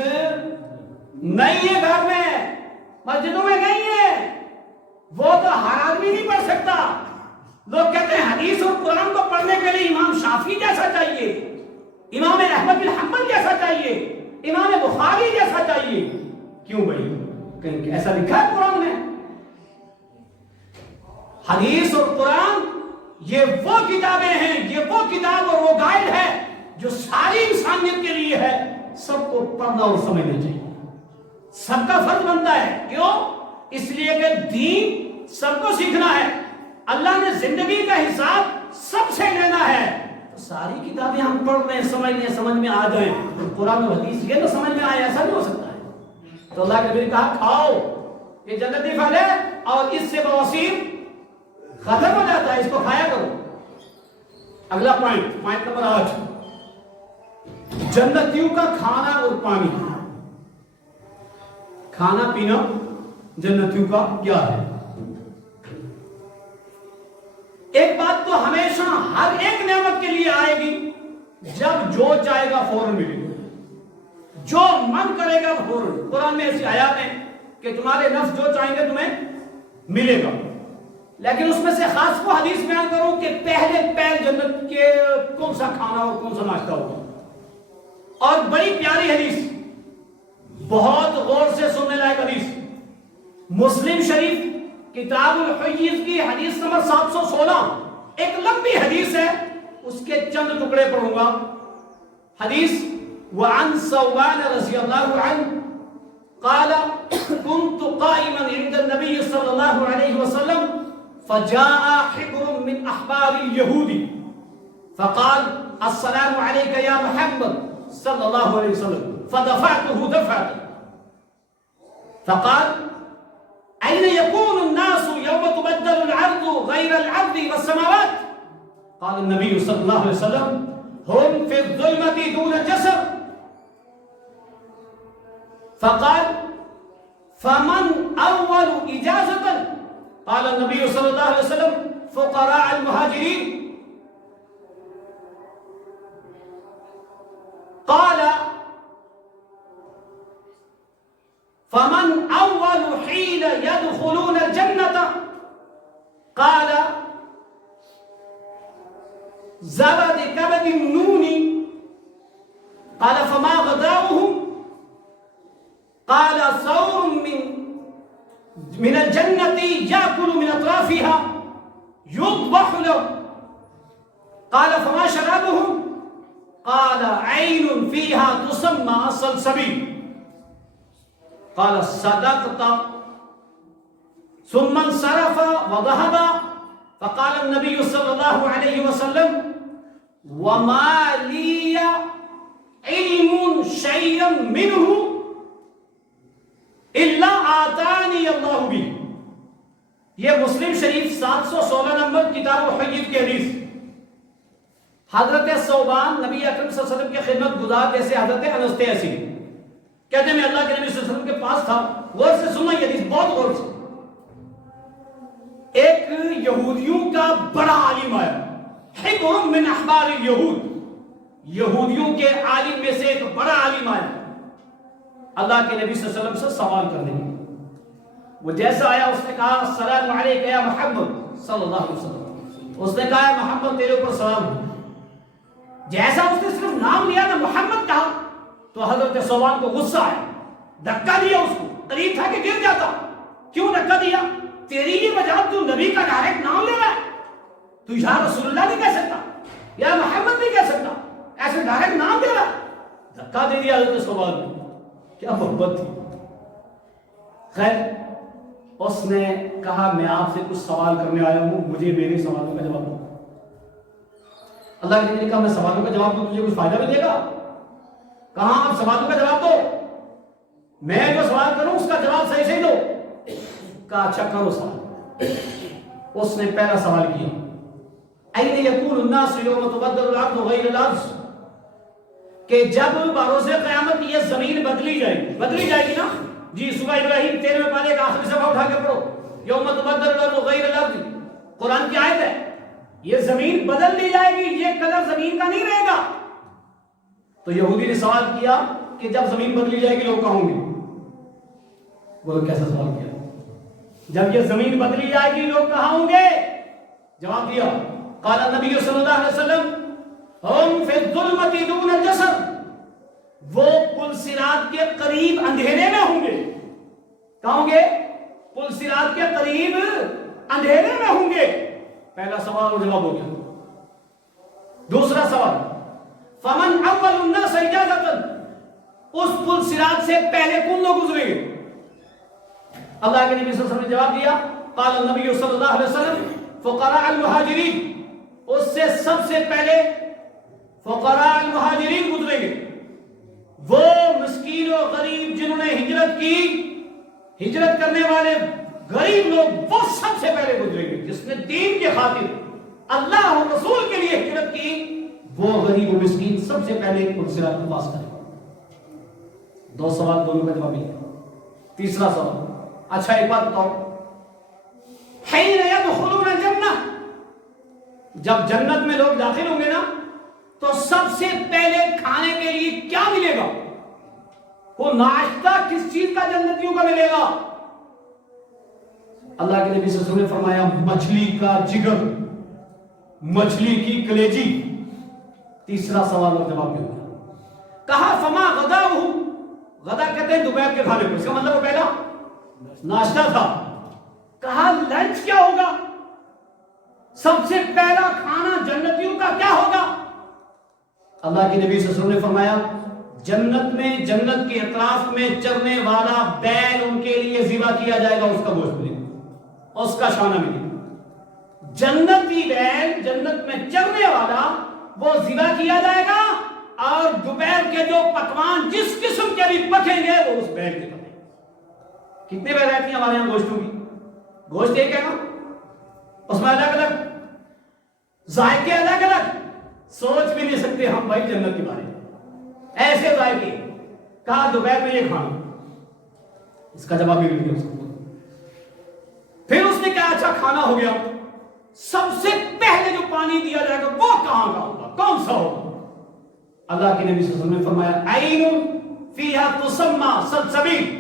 نہیں ہے گھر میں، مسجدوں میں نہیں ہے، وہ تو ہر آدمی نہیں پڑھ سکتا۔ لوگ کہتے ہیں حدیث اور قرآن کو پڑھنے کے لیے امام شافعی جیسا چاہیے، امام احمد بن حنبل جیسا چاہیے، امام بخاری جیسا چاہیے۔ کیوں بھائی؟ کہیں ایسا لکھا ہے قرآن میں؟ حدیث اور قرآن یہ وہ کتابیں ہیں، یہ وہ کتاب اور وہ گائیڈ ہے جو ساری انسانیت کے لیے ہے، سب کو پڑھنا اور سمجھنا چاہیے، سب کا فرض بنتا ہے۔ کیوں؟ اس لیے کہ دین سب کو سیکھنا ہے، اللہ نے زندگی کا حساب سب سے لینا ہے۔ تو ساری کتابیں ہم پڑھ رہے ہیں، سمجھ لیں، سمجھ میں آ جائیں، قرآن و حدیث یہ تو سمجھ میں آئے، ایسا نہیں ہو سکتا ہے۔ تو اللہ کے نبی نے کہا کھاؤ، یہ جنتی پھل ہے اور اس سے بواسیر ختم ہو جاتا ہے، اس کو کھایا کرو۔ اگلا پوائنٹ نمبر 8، جنتیوں کا کھانا اور پانی۔ کھانا پینا جنتیوں کا کیا ہے؟ ایک بات تو ہمیشہ ہر ایک نعمت کے لیے آئے گی، جب جو چاہے گا فوراً ملے گا، جو من کرے گا فوراً۔ قرآن میں ایسی آیات ہیں کہ تمہارے نفس جو چاہیں گے تمہیں ملے گا، لیکن اس میں سے خاص کو حدیث بیان کروں کہ پہلے پہل جنت کے کون سا کھانا اور کون سا ناشتہ ہوگا۔ اور بڑی پیاری حدیث، بہت غور سے سننے لائق حدیث، مسلم شریف کتاب الحیض کی حدیث نمبر 716، ایک لمبی حدیث ہے، اس کے چند ٹکڑے پڑھوں گا۔ حدیث وعن ثوبان رضی اللہ عنہ قال كنت قائما عند النبي صلى الله عليه وسلم فجاء حبر من احبار اليهود فقال السلام عليك يا محمد صلى الله عليه وسلم فدفعته دفعه فقال أين يكون الناس يوم تبدل العرض غير العرض والسماوات؟ قال النبي صلى الله عليه وسلم هم في الظلمة دون الجسر. فقال فمن أول إجازة؟ قال النبي صلى الله عليه وسلم فقراء المهاجرين. قال فمن أول حين يدخلون الجنة؟ قال زبد كبد النون. قال فما غداؤهم؟ قال ثور من الجنة يأكل من أطرافها يطبخ له. قال فما شرابهم؟ قال عين فيها تسمى السلسبيل. قال صدقت. ثم انصرف وذهب. فقال النبي صلى الله عليه وسلم وما لي علم شيئا منه الا آتانی اللہ بھی. یہ مسلم شریف 716 نمبر کتاب الحیض کی حدیث. حضرت ثوبان نبی اکرم صلی اللہ علیہ وسلم کے خدمت گزار جیسے حضرت انس تھے ایسی کہتے ہیں میں اللہ کے نبی صلی اللہ علیہ وسلم کے پاس تھا. غور سے سننا یہ حدیث بہت غور سے. یہودیوں کا بڑا عالم آیا، حبر من احبار الیہود، یہودیوں کے عالم میں سے ایک بڑا عالم آیا اللہ کے نبی صلی اللہ علیہ وسلم سے سوال کرنے کے۔ وہ جیسا آیا اس نے کہا السلام علیک یا محمد صلی اللہ علیہ وسلم، اس نے کہا محمد تیرے اوپر سلام ہو۔ جیسا اس نے صرف نام لیا نا محمد کہا تو حضرت ثوبان کو غصہ آیا، دھکا دیا اس کو، قریب تھا کہ گر جاتا۔ کیوں دھکا دیا؟ تیری یہ وجہ تو نبی کا ڈائریکٹ نام لے رہا ہے، تو یا رسول اللہ نہیں کہہ سکتا، یا محمد نہیں کہہ سکتا، ایسے ڈائریکٹ نام دے رہا ہے۔ دھکا دے دیا حضرت ثوبان نے، کیا محبت تھی۔ خیر اس نے کہا میں آپ سے کچھ سوال کرنے آیا ہوں، مجھے میرے سوالوں کا جواب دو۔ اللہ کے نبی نے کہا میں سوالوں کا جواب دوں تجھے کچھ فائدہ ملے گا؟ کہاں آپ سوالوں کا جواب دو، میں جو سوال کروں اس کا جواب صحیح صحیح دو۔ کہا اچھا کرو سوال۔ اس نے پہلا سوال کیا این یکون الناس یوم تبدل الارض غیر الارض، کہ جب بروز قیامت یہ زمین بدلی جائے گی نا جی، سورہ ابراہیم 13 پارے کا آخری صفحہ اٹھا کے پڑھو، یوم تبدل الارض غیر الارض، قرآن کی آیت ہے، یہ زمین بدل لی جائے گی، یہ کلر زمین کا نہیں رہے گا۔ تو یہودی نے سوال کیا کہ جب زمین بدلی جائے گی لوگ کہاں ہوں گے؟ بولو کیسا سوال کیا؟ جب یہ زمین بدلی جائے گی لوگ کہاں ہوں گے؟ جواب دیا قال النبی صلی اللہ علیہ وسلم ہم فی الظلمۃ دون الجسر، وہ پل صراط کے قریب اندھیرے میں ہوں گے۔ کہاں ہوں گے؟ پل صراط کے قریب اندھیرے میں ہوں گے۔ پہلا سوال اور جواب ہو گیا۔ دوسرا سوال فمن اول الناس اجازتا، اس پل صراط سے پہلے کون لوگ گزریں گے؟ اللہ کے نبی صلی اللہ علیہ وسلم نے جواب دیا قال النبی صلی اللہ علیہ وسلم فقراء المہاجرین، اس سے سب سے پہلے فقراء المہاجرین گزریں گے، وہ مسکین و غریب جنہوں نے ہجرت کی، ہجرت کرنے والے غریب لوگ، وہ سب سے پہلے گزریں گے۔ جس نے دین کے خاطر اللہ اور رسول کے لیے ہجرت کی، وہ غریب و مسکین سب سے پہلے ان سے رابطہ پاس کرے۔ دو سوال دونوں کا جواب ہے۔ تیسرا سوال اچھا ایک بات بتاؤ، حین یدخلون الجنہ، جب جنت میں لوگ داخل ہوں گے نا تو سب سے پہلے کھانے کے لیے کیا ملے گا؟ وہ ناشتہ کس چیز کا جنتیوں کا ملے گا؟ اللہ کے نبی صلی اللہ علیہ وسلم نے فرمایا مچھلی کا جگر، مچھلی کی کلیجی۔ تیسرا سوال اور جواب بھی ہو گیا۔ کہا فما غداہ، غدا کہتے ہیں دوپہر کے کھانے کو، اس کا مطلب وہ پہلا ناشتہ تھا۔ کہا لنچ کیا ہوگا؟ سب سے پہلا کھانا جنتیوں کا کیا ہوگا؟ اللہ کے نبی صلی اللہ علیہ وسلم نے فرمایا جنت میں، جنت کے اطراف میں چرنے والا بیل ان کے لیے ذبح کیا جائے گا، اس کا گوشت ملے گا، اس کا شانہ ملے گا۔ جنتی بیل، جنت میں چرنے والا، وہ ذبح کیا جائے گا، اور دوپہر کے جو پکوان جس قسم کے بھی پکیں گے وہ اس بیل کے پکیں گے۔ کتنے ویرائٹی ہمارے یہاں گوشتوں کی؟ گوشت ایک ہے نا، اس میں الگ الگ ذائقے، الگ الگ، سوچ بھی نہیں سکتے ہم بھائی جنت کے بارے میں، ایسے ذائقے۔ کہا دوپہر میں یہ کھانا، اس کا جواب بھی مل گیا اس کو۔ پھر اس نے کہا اچھا کھانا ہو گیا، سب سے پہلے جو پانی دیا جائے گا وہ کہاں کا ہوگا، کون سا ہوگا؟ اللہ کے نبی صلی اللہ علیہ وسلم نے فرمایا عین فیہا تسمى سلسبیل۔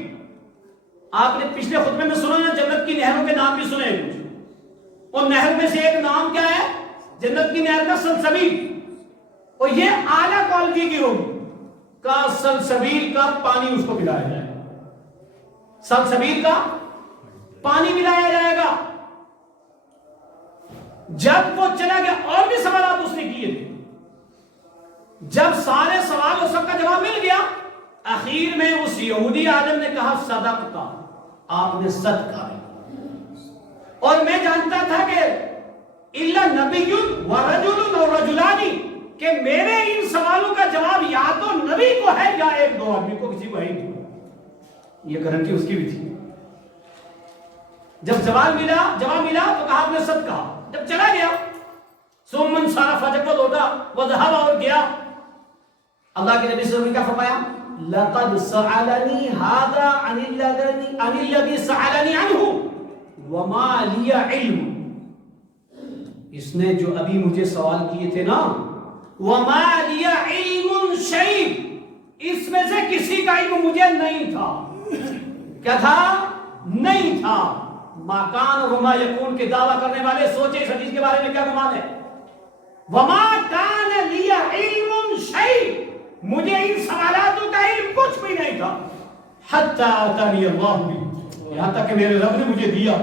آپ نے پچھلے خطبے میں سنا ہے جنت کی نہروں کے نام بھی سنے ہیں کچھ، اور نہر میں سے ایک نام کیا ہے؟ جنت کی نہر کا سلسبیل، اور یہ اعلیٰ کوالٹی کی ہوگی۔ کا سلسبیل کا پانی اس کو پلایا جائے گا، سلسبیل کا پانی پلایا جائے گا۔ جب وہ چلا گیا، اور بھی سوالات اس نے کیے تھے، جب سارے سوال سب کا جواب مل گیا، اخیر میں اس یہودی عالم نے کہا صدقتا، آپ نے سچ کہا۔ اور میں جانتا تھا کہ الا نبی و رجل و رجلانی، کہ میرے ان سوالوں کا جواب یا تو نبی کو ہے یا ایک دو آدمی کو، کسی کو ہے نہیں۔ یہ گارنٹی اس کی بھی تھی۔ جب جواب ملا تو کہا آپ نے سچ کہا۔ جب چلا گیا ثم انصرف، جب وہ لوٹا وذهب، اور گیا، اللہ کے نبی صلی اللہ علیہ وسلم نے کیا فرمایا؟ لقد سألني هذا عن الذي سألني عنه وما لي علم۔ اس نے جو ابھی مجھے سوال کیے تھے نا، وَمَا لِيَ عِلْمٌ شَيْءٍ، اس میں سے کسی کا علم مجھے نہیں تھا. کیا تھا؟ نہیں تھا. ما کان و ما یکون کے دعویٰ کرنے والے سوچے اس حدیث کے بارے میں کیا گمان ہے. وَمَا كَانَ لِيَ عِلْمٌ شَيْءٍ، مجھے ان سوالاتوں کا علم کچھ بھی نہیں تھا. حَتَّى آتَانِيَ اللَّهُ بِهِ، یہاں تک کہ میرے رب نے مجھے دیا،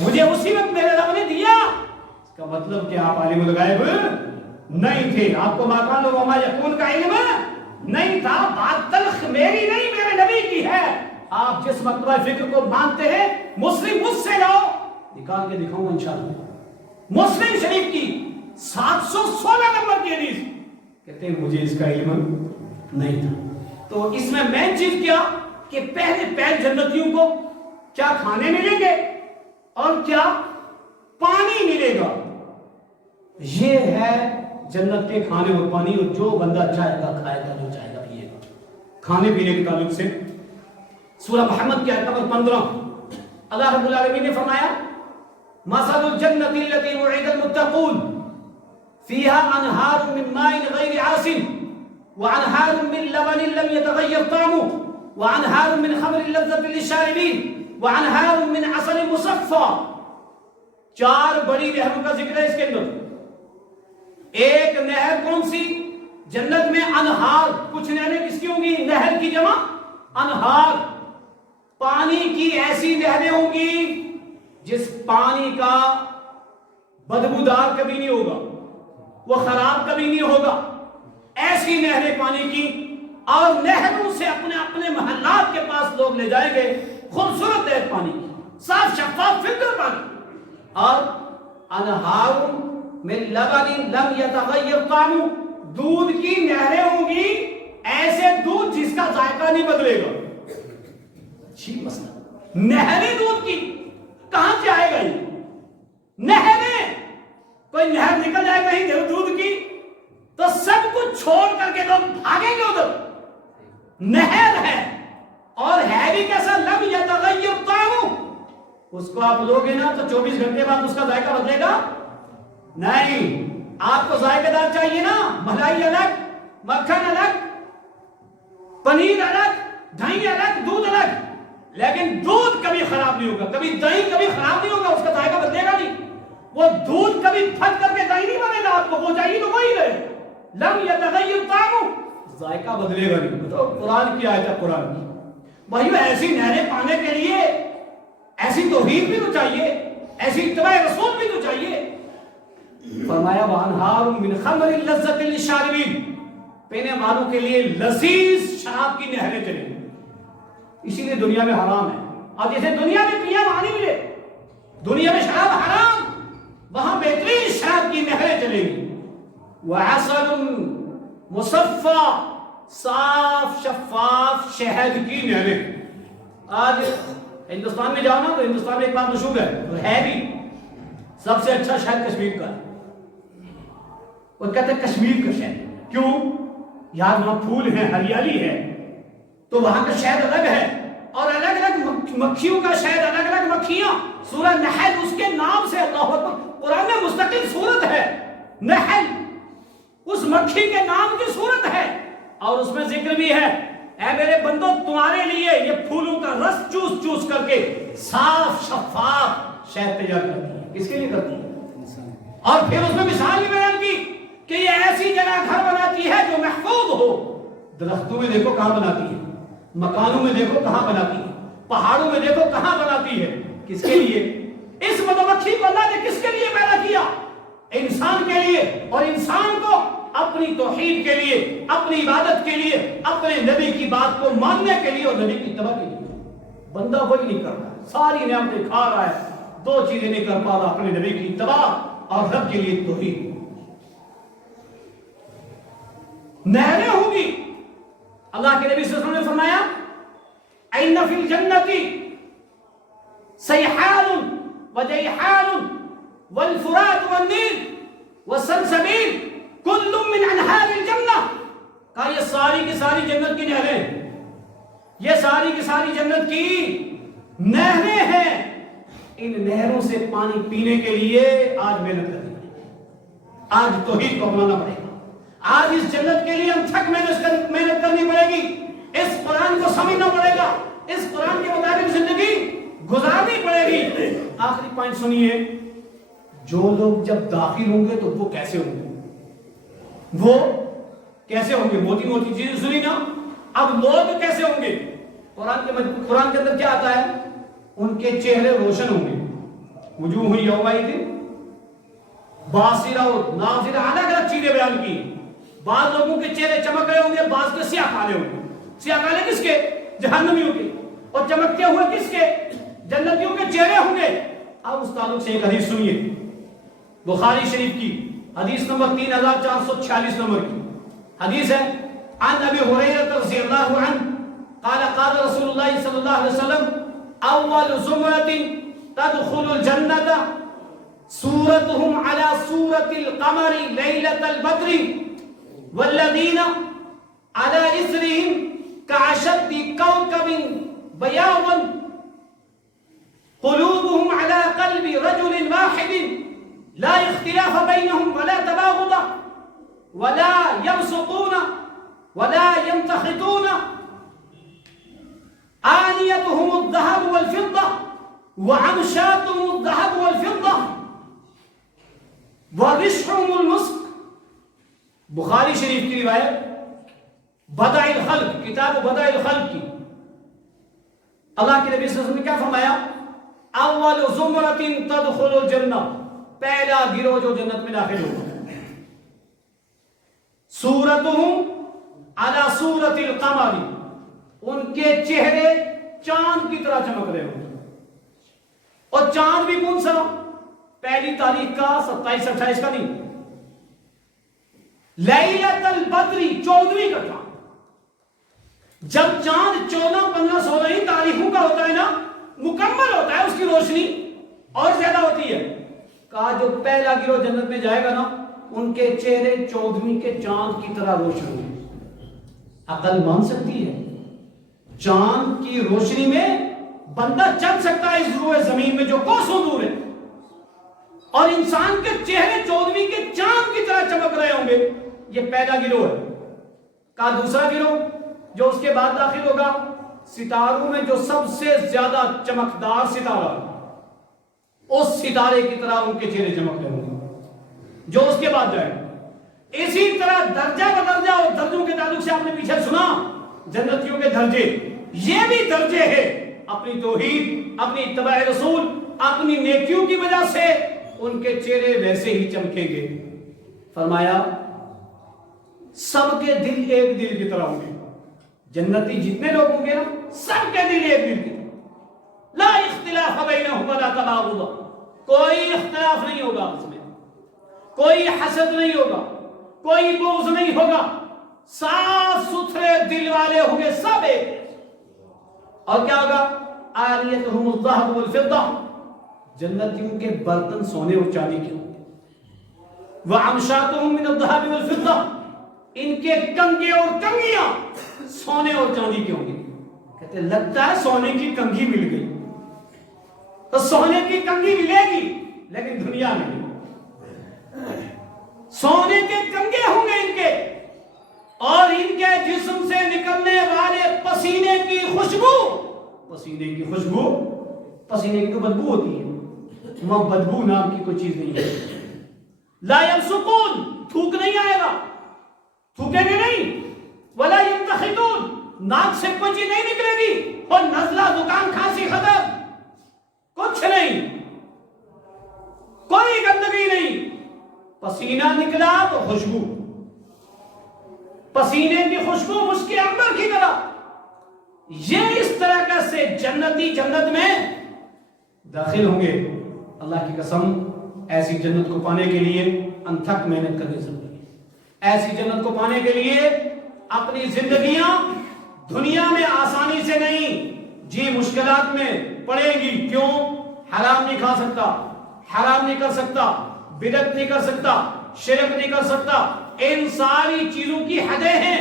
مجھے اسی وقت میرے رب نے دیا. اس کا مطلب کہ آپ عالم الغیب نہیں تھے، آپ کو ما کان و ما یکون کا علم نہیں تھا. بات تلخ میری نہیں، میرے نبی کی ہے. آپ جس مکتبہ فکر کو مانتے ہیں، مسلم مجھ سے لاؤ، نکال کے دکھاؤں گا انشاءاللہ. مسلم شریف کی 716 نمبر کی حدیث، کہتے ہیں مجھے اس کا علم نہیں تھا. تو اس میں مین چیز کیا کہ پہلے جنتیوں کو کیا کھانے ملیں گے اور کیا پانی ملے گا. یہ ہے جنت کے کھانے اور پانی، اور جو بندہ چاہے گا کھائے گا، جو چاہے گا پیے گا. کھانے پینے کے تعلق سے سورہ محمد کی آیت نمبر 15 اللہ رب العالمین نے فرمایا مثل الجنة التي وعد المتقون فيها أنهار من ماء غير آسن وأنهار من لبن لم يتغير طعمه وأنهار من خمر لذة للشاربين وأنهار من عسل مصفى. 4 بڑی نہروں کا ذکر ہے اس کے اندر. ایک نہر کون سی؟ جنت میں انہار. کچھ نہریں کس کی ہوں گی؟ نہر کی جمع انہار. پانی کی ایسی نہریں ہوں گی جس پانی کا بدبودار کبھی نہیں ہوگا، وہ خراب کبھی نہیں ہوگا. ایسی نہریں پانی کی، اور نہروں سے اپنے اپنے محلات کے پاس لوگ لے جائیں گے. خوبصورت نہر پانی کی، صاف شفاف فلٹر پانی. اور انہار من لبن لم یتغیر طعمہ، دودھ کی نہریں ہوں گی، ایسے دودھ جس کا ذائقہ نہیں بدلے گا. اچھی مسئلہ، نہریں دودھ کی کہاں سے آئے گا؟ یہ نہریں، کوئی نہر نکل جائے کہیں دودھ کی تو سب کچھ چھوڑ کر کے لوگ بھاگیں گے ادھر. نہر ہے اور ہے بھی کیسا؟ لم یتغیر طعمہ. اس کو آپ لوگے نا تو 24 گھنٹے بعد اس کا ذائقہ بدلے گا نہیں. آپ کو ذائقہ دار چاہیے نا، ملائی الگ، مکھن الگ، پنیر الگ، دہی الگ، دودھ الگ. لیکن دودھ کبھی خراب نہیں ہوگا، کبھی دہی کبھی خراب نہیں ہوگا، اس کا ذائقہ بدلے گا نہیں. وہ دودھ کبھی پھٹ کر کے دہی نہیں بنے گا. آپ کو وہ چاہیے تو وہی رہے. لم یتغیر طعمہ، ذائقہ بدلے گا نہیں. تو قرآن کی آیت ہے، قرآن کی. بھائیو ایسی نہریں پانے کے لیے ایسی توحید بھی تو چاہیے، ایسی اتباع رسول بھی تو چاہیے. فرمایا وَأَنْهَارٌ مِّنْ خَمْرٍ لَذَّةٍ لِلشَّارِبِينَ، پینے والوں کے لیے لذیذ شراب کی نہریں چلیں گی. اسی لیے دنیا میں حرام ہے. اور جیسے دنیا میں پیا وہاں نہیں ملے، دنیا میں شراب حرام، وہاں بہترین شراب کی نہریں چلیں گی. وَعَسَلٌ مُصَفَّى، صاف شفاف شہد کی نہریں. آج ہندوستان میں جاؤ نا تو ہندوستان میں ایک بات مشہور ہے، اور ہے بھی، سب سے اچھا شہد کشمیر کا ہے. وہ کہتے ہیں کشمیر کا شہد. کیوں؟ یار وہاں پھول ہیں، ہریالی ہے، تو وہاں کا شہد الگ ہے، اور الگ الگ مکھیوں کا شہد، الگ الگ مکھیاں. سورہ نحل اس کے نام سے، اللہ اکبر، قرآن میں مستقل سورت ہے نحل، اس مکھی کے نام کی سورت ہے. اور اس میں ذکر بھی ہے اے میرے بندو تمہارے لیے یہ پھولوں کا رس چوس چوس کر کے صاف شفاف شہد تیار کرتی ہے. کس کے لیے کرتی ہے؟ اور پھر اس میں مثال بھی بیان کی کہ یہ ایسی جگہ گھر بناتی ہے جو محفوظ ہو. درختوں میں دیکھو کہاں بناتی ہے، مکانوں میں دیکھو کہاں بناتی ہے، پہاڑوں میں دیکھو کہاں بناتی ہے. کس کے لیے؟ اس مدمکھی کو اللہ نے کس کے لیے پیدا کیا؟ انسان کے لیے. اور انسان کو اپنی توحید کے لیے، اپنی عبادت کے لیے، اپنے نبی کی بات کو ماننے کے لیے اور نبی کی اتباع کے لیے. بندہ وہی نہیں کر رہا، ساری نعمتیں کھا رہا ہے، 2 چیزیں نہیں کر پا رہا، اپنے نبی کی اتباع اور رب کے لیے توحید. نہریں ہوں گی. اللہ کے نبی صلی اللہ علیہ وسلم نے فرمایا اِنَّ فِي الْجَنَّةِ سَيْحَانٌ وَجَيْحَانٌ وَالْفُرَاتُ وَالنِّيلُ وَالسَّلْسَبِيلُ كُلٌّ مِّنْ أَنْهَارِ الْجَنَّةِ. کہا یہ ساری کی ساری جنت کی نہریں، یہ ساری کی ساری جنت کی نہریں ہیں. ان نہروں سے پانی پینے کے لیے آج محنت کرنی پڑے گی، آج توحید کو اپنانا پڑے گا، آج اس جنت کے لیے ہم تھک محنت کرنی پڑے گی، اس قرآن کو سمجھنا پڑے گا، اس قرآن کے مطابق زندگی گزارنی پڑے گی۔ آخری پوائنٹ سنیے، جو لوگ جب داخل ہوں گے تو وہ کیسے ہوں گے؟ وہ کیسے ہوں گے؟ موٹی موٹی چیزیں سنی نا، اب لوگ کیسے ہوں گے؟ قرآن کے اندر کیا آتا ہے؟ ان کے چہرے روشن ہوں گے، وجوہ یومئذ باصرہ ناظرہ، الگ الگ چیزیں بیان کی۔ بعض لوگوں کے چہرے چمک رہے ہوں گے، بعض کے سیاہ کالے ہوں گے۔ سیاہ کالے کس کے؟ جہنمیوں کے، اور چمکتے ہوئے کس کے؟ جنتیوں کے چہرے ہوں گے۔ اب اس تعلق سے ایک حدیث سنیے، بخاری شریف کی حدیث نمبر 3446 نمبر کی حدیث ہے۔ عن ابی ہریرہ رضی اللہ عنہ قال قال رسول اللہ صلی اللہ علیہ وسلم اول زمرۃ تدخل الجنۃ سورتهم على سورة القمر ليلة البدر والذين على إثرهم كأشد كوكب بياضا قلوبهم على قلب رجل واحد لا اختلاف بينهم ولا تباغض ولا يبصقون ولا يمتخطون آنيتهم الذهب والفضة وعمشاتهم الذهب والفضة ورشحهم المسك۔ بخاری شریف کی روایت، بدع الخلق، کتاب بدع الخلق کی۔ اللہ کے نبی صلی اللہ علیہ وسلم نے کیا فرمایا؟ اول زمرۃ تدخل الجنہ، پہلا گروہ جو جنت میں داخل ہوگا، صورتهم علی صورت القمر، ان کے چہرے چاند کی طرح چمک رہے ہوں گے۔ اور چاند بھی کون سا؟ پہلی تاریخ کا، 27 28 کا نہیں، لیلۃ البدر، 14ویں کا چاند۔ جب چاند 14 15 16 تاریخوں کا ہوتا ہے نا، مکمل ہوتا ہے، اس کی روشنی اور زیادہ ہوتی ہے۔ کہا جو پہلا گروہ جنت میں جائے گا نا، ان کے چہرے 14ویں کے چاند کی طرح روشن ہوں گے۔ عقل مان سکتی ہے چاند کی روشنی میں بندہ چل سکتا ہے اس روئے زمین میں جو کوسوں دور ہے، اور انسان کے چہرے 14ویں کے چاند کی طرح چمک رہے ہوں گے۔ یہ پہلا گروہ ہے۔ کہا دوسرا گروہ جو اس کے بعد داخل ہوگا، ستاروں میں جو سب سے زیادہ چمکدار ستارہ، اس ستارے کی طرح ان کے چہرے چمک رہے ہوں گے جو اس کے بعد جائے گا۔ اسی طرح درجہ بدرجہ، اور درجوں کے تعلق سے آپ نے پیچھے سنا جنتیوں کے درجے، یہ بھی درجے ہیں اپنی توحید، اپنی اتباع رسول، اپنی نیکیوں کی وجہ سے ان کے چہرے ویسے ہی چمکیں گے۔ فرمایا سب کے دل ایک دل کی طرح ہوں گے، جنتی جتنے لوگ ہوں گے نا، سب کے دل ایک دل کی طرح، لا اختلاف بینہم ولا تباغض، کوئی اختلاف نہیں ہوگا اس میں، کوئی حسد نہیں ہوگا، کوئی بغض نہیں ہوگا، صاف ستھرے دل والے ہوں گے سب ایک۔ اور کیا ہوگا؟ آنیتہم الذہب والفضہ، جنتیوں کے برتن سونے اور چاندی کے ہوں گے۔ وعمشاتہم من الذہب والفضہ، ان کے کنگے اور کنگیاں سونے اور چاندی کے ہوں گے۔ کہتے ہیں لگتا ہے سونے کی کنگھی مل گئی، تو سونے کی کنگھی ملے گی لیکن دنیا میں سونے کے کنگے ہوں گے ان کے، اور ان کے جسم سے نکلنے والے پسینے کی خوشبو، پسینے کی خوشبو، پسینے کی تو بدبو ہوتی ہے، وہاں بدبو نام کی کوئی چیز نہیں ہے۔ لا یمسکون، تھوک نہیں آئے گا، تھوکیں گے نہیں، ولا یمتخطون، ناک سے کوئی چیز نہیں نکلے گی، اور نزلہ زکام کھانسی ختم، کچھ نہیں، کوئی گندگی نہیں۔ پسینہ نکلا تو خوشبو، پسینے کی خوشبو مشک عنبر کی طرح۔ یہ اس طرح کا سے جنتی جنت میں داخل ہوں گے۔ اللہ کی قسم، ایسی جنت کو پانے کے لیے انتھک محنت کرنی ضروری ہے۔ ایسی جنت کو پانے کے لیے اپنی زندگیاں دنیا میں آسانی سے نہیں، جی مشکلات میں پڑے گی۔ کیوں؟ حرام نہیں کھا سکتا، حرام نہیں کر سکتا، بدعت نہیں کر سکتا، شرک نہیں کر سکتا، ان ساری چیزوں کی حدیں ہیں۔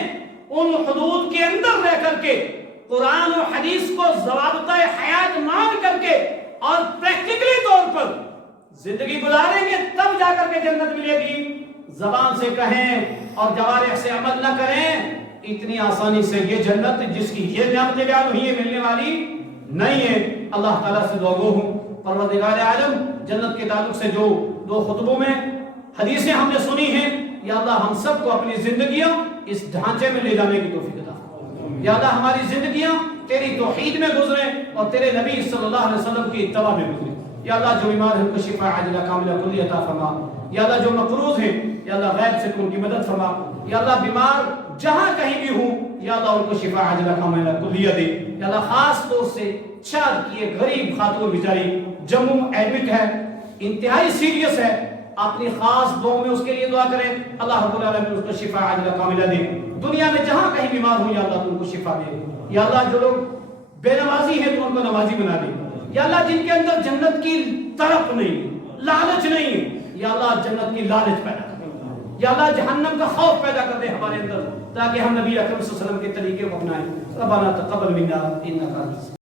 ان حدود کے اندر رہ کر کے قرآن و حدیث کو ضوابطہ حیات مان کر کے اور پریکٹیکلی پر زندگی گزاریں گے تب جا کر کے جنت ملے گی. زبان سے کہیں اور جوارح سے عمل نہ کریں اتنی آسانی سے یہ جنت جس کی یہ نعمتیں بیان ہوئی ہے ملنے والی نہیں ہے. اللہ تعالیٰ سے دعا گو ہوں پروردگار عالم جنت کے تعلق سے جو 2 خطبوں میں حدیثیں ہم نے سنی ہیں یا اللہ ہم سب کو اپنی زندگیاں اس ڈھانچے میں لے جانے کی توفیق عطا فرما. یا اللہ ہماری زندگیاں تیری توحید میں گزریں اور تیرے نبی صلی اللہ علیہ وسلم کی اتباع میں گزریں. یا اللہ جو بیمار ہیں ان کو شفا عاجلہ کاملہ کلی عطا فرما. یا اللہ جو مقروض ہیں یا اللہ غیب سے ان کی مدد فرما. یا اللہ بیمار جہاں کہیں بھی ہوں یا اللہ ان کو شفا عاجلہ کاملہ کلیہ دے. یا اللہ خاص طور سے چار کی ایک غریب خاتون بیچاری جموں ایڈمٹ ہے انتہائی سیریس ہے اپنی خاص دعاؤں میں اس کے لیے دعا کریں. اللہ رب العالمین اس کو شفا عاجلہ کاملہ دے. دنیا میں جہاں کہیں بیمار ہوں یا اللہ ان کو شفا دے. یا اللہ جو لوگ بے نمازی ہیں تو ان کو نمازی بنا دے. یا اللہ جن کے اندر جنت کی طرف نہیں لالچ نہیں یا اللہ جنت کی لالچ پیدا کر دے. یا اللہ جہنم کا خوف پیدا کر دے ہمارے اندر تاکہ ہم نبی اکرم صلی اللہ علیہ وسلم کے طریقے کو اپنائیں. ربنا تقبل منا انک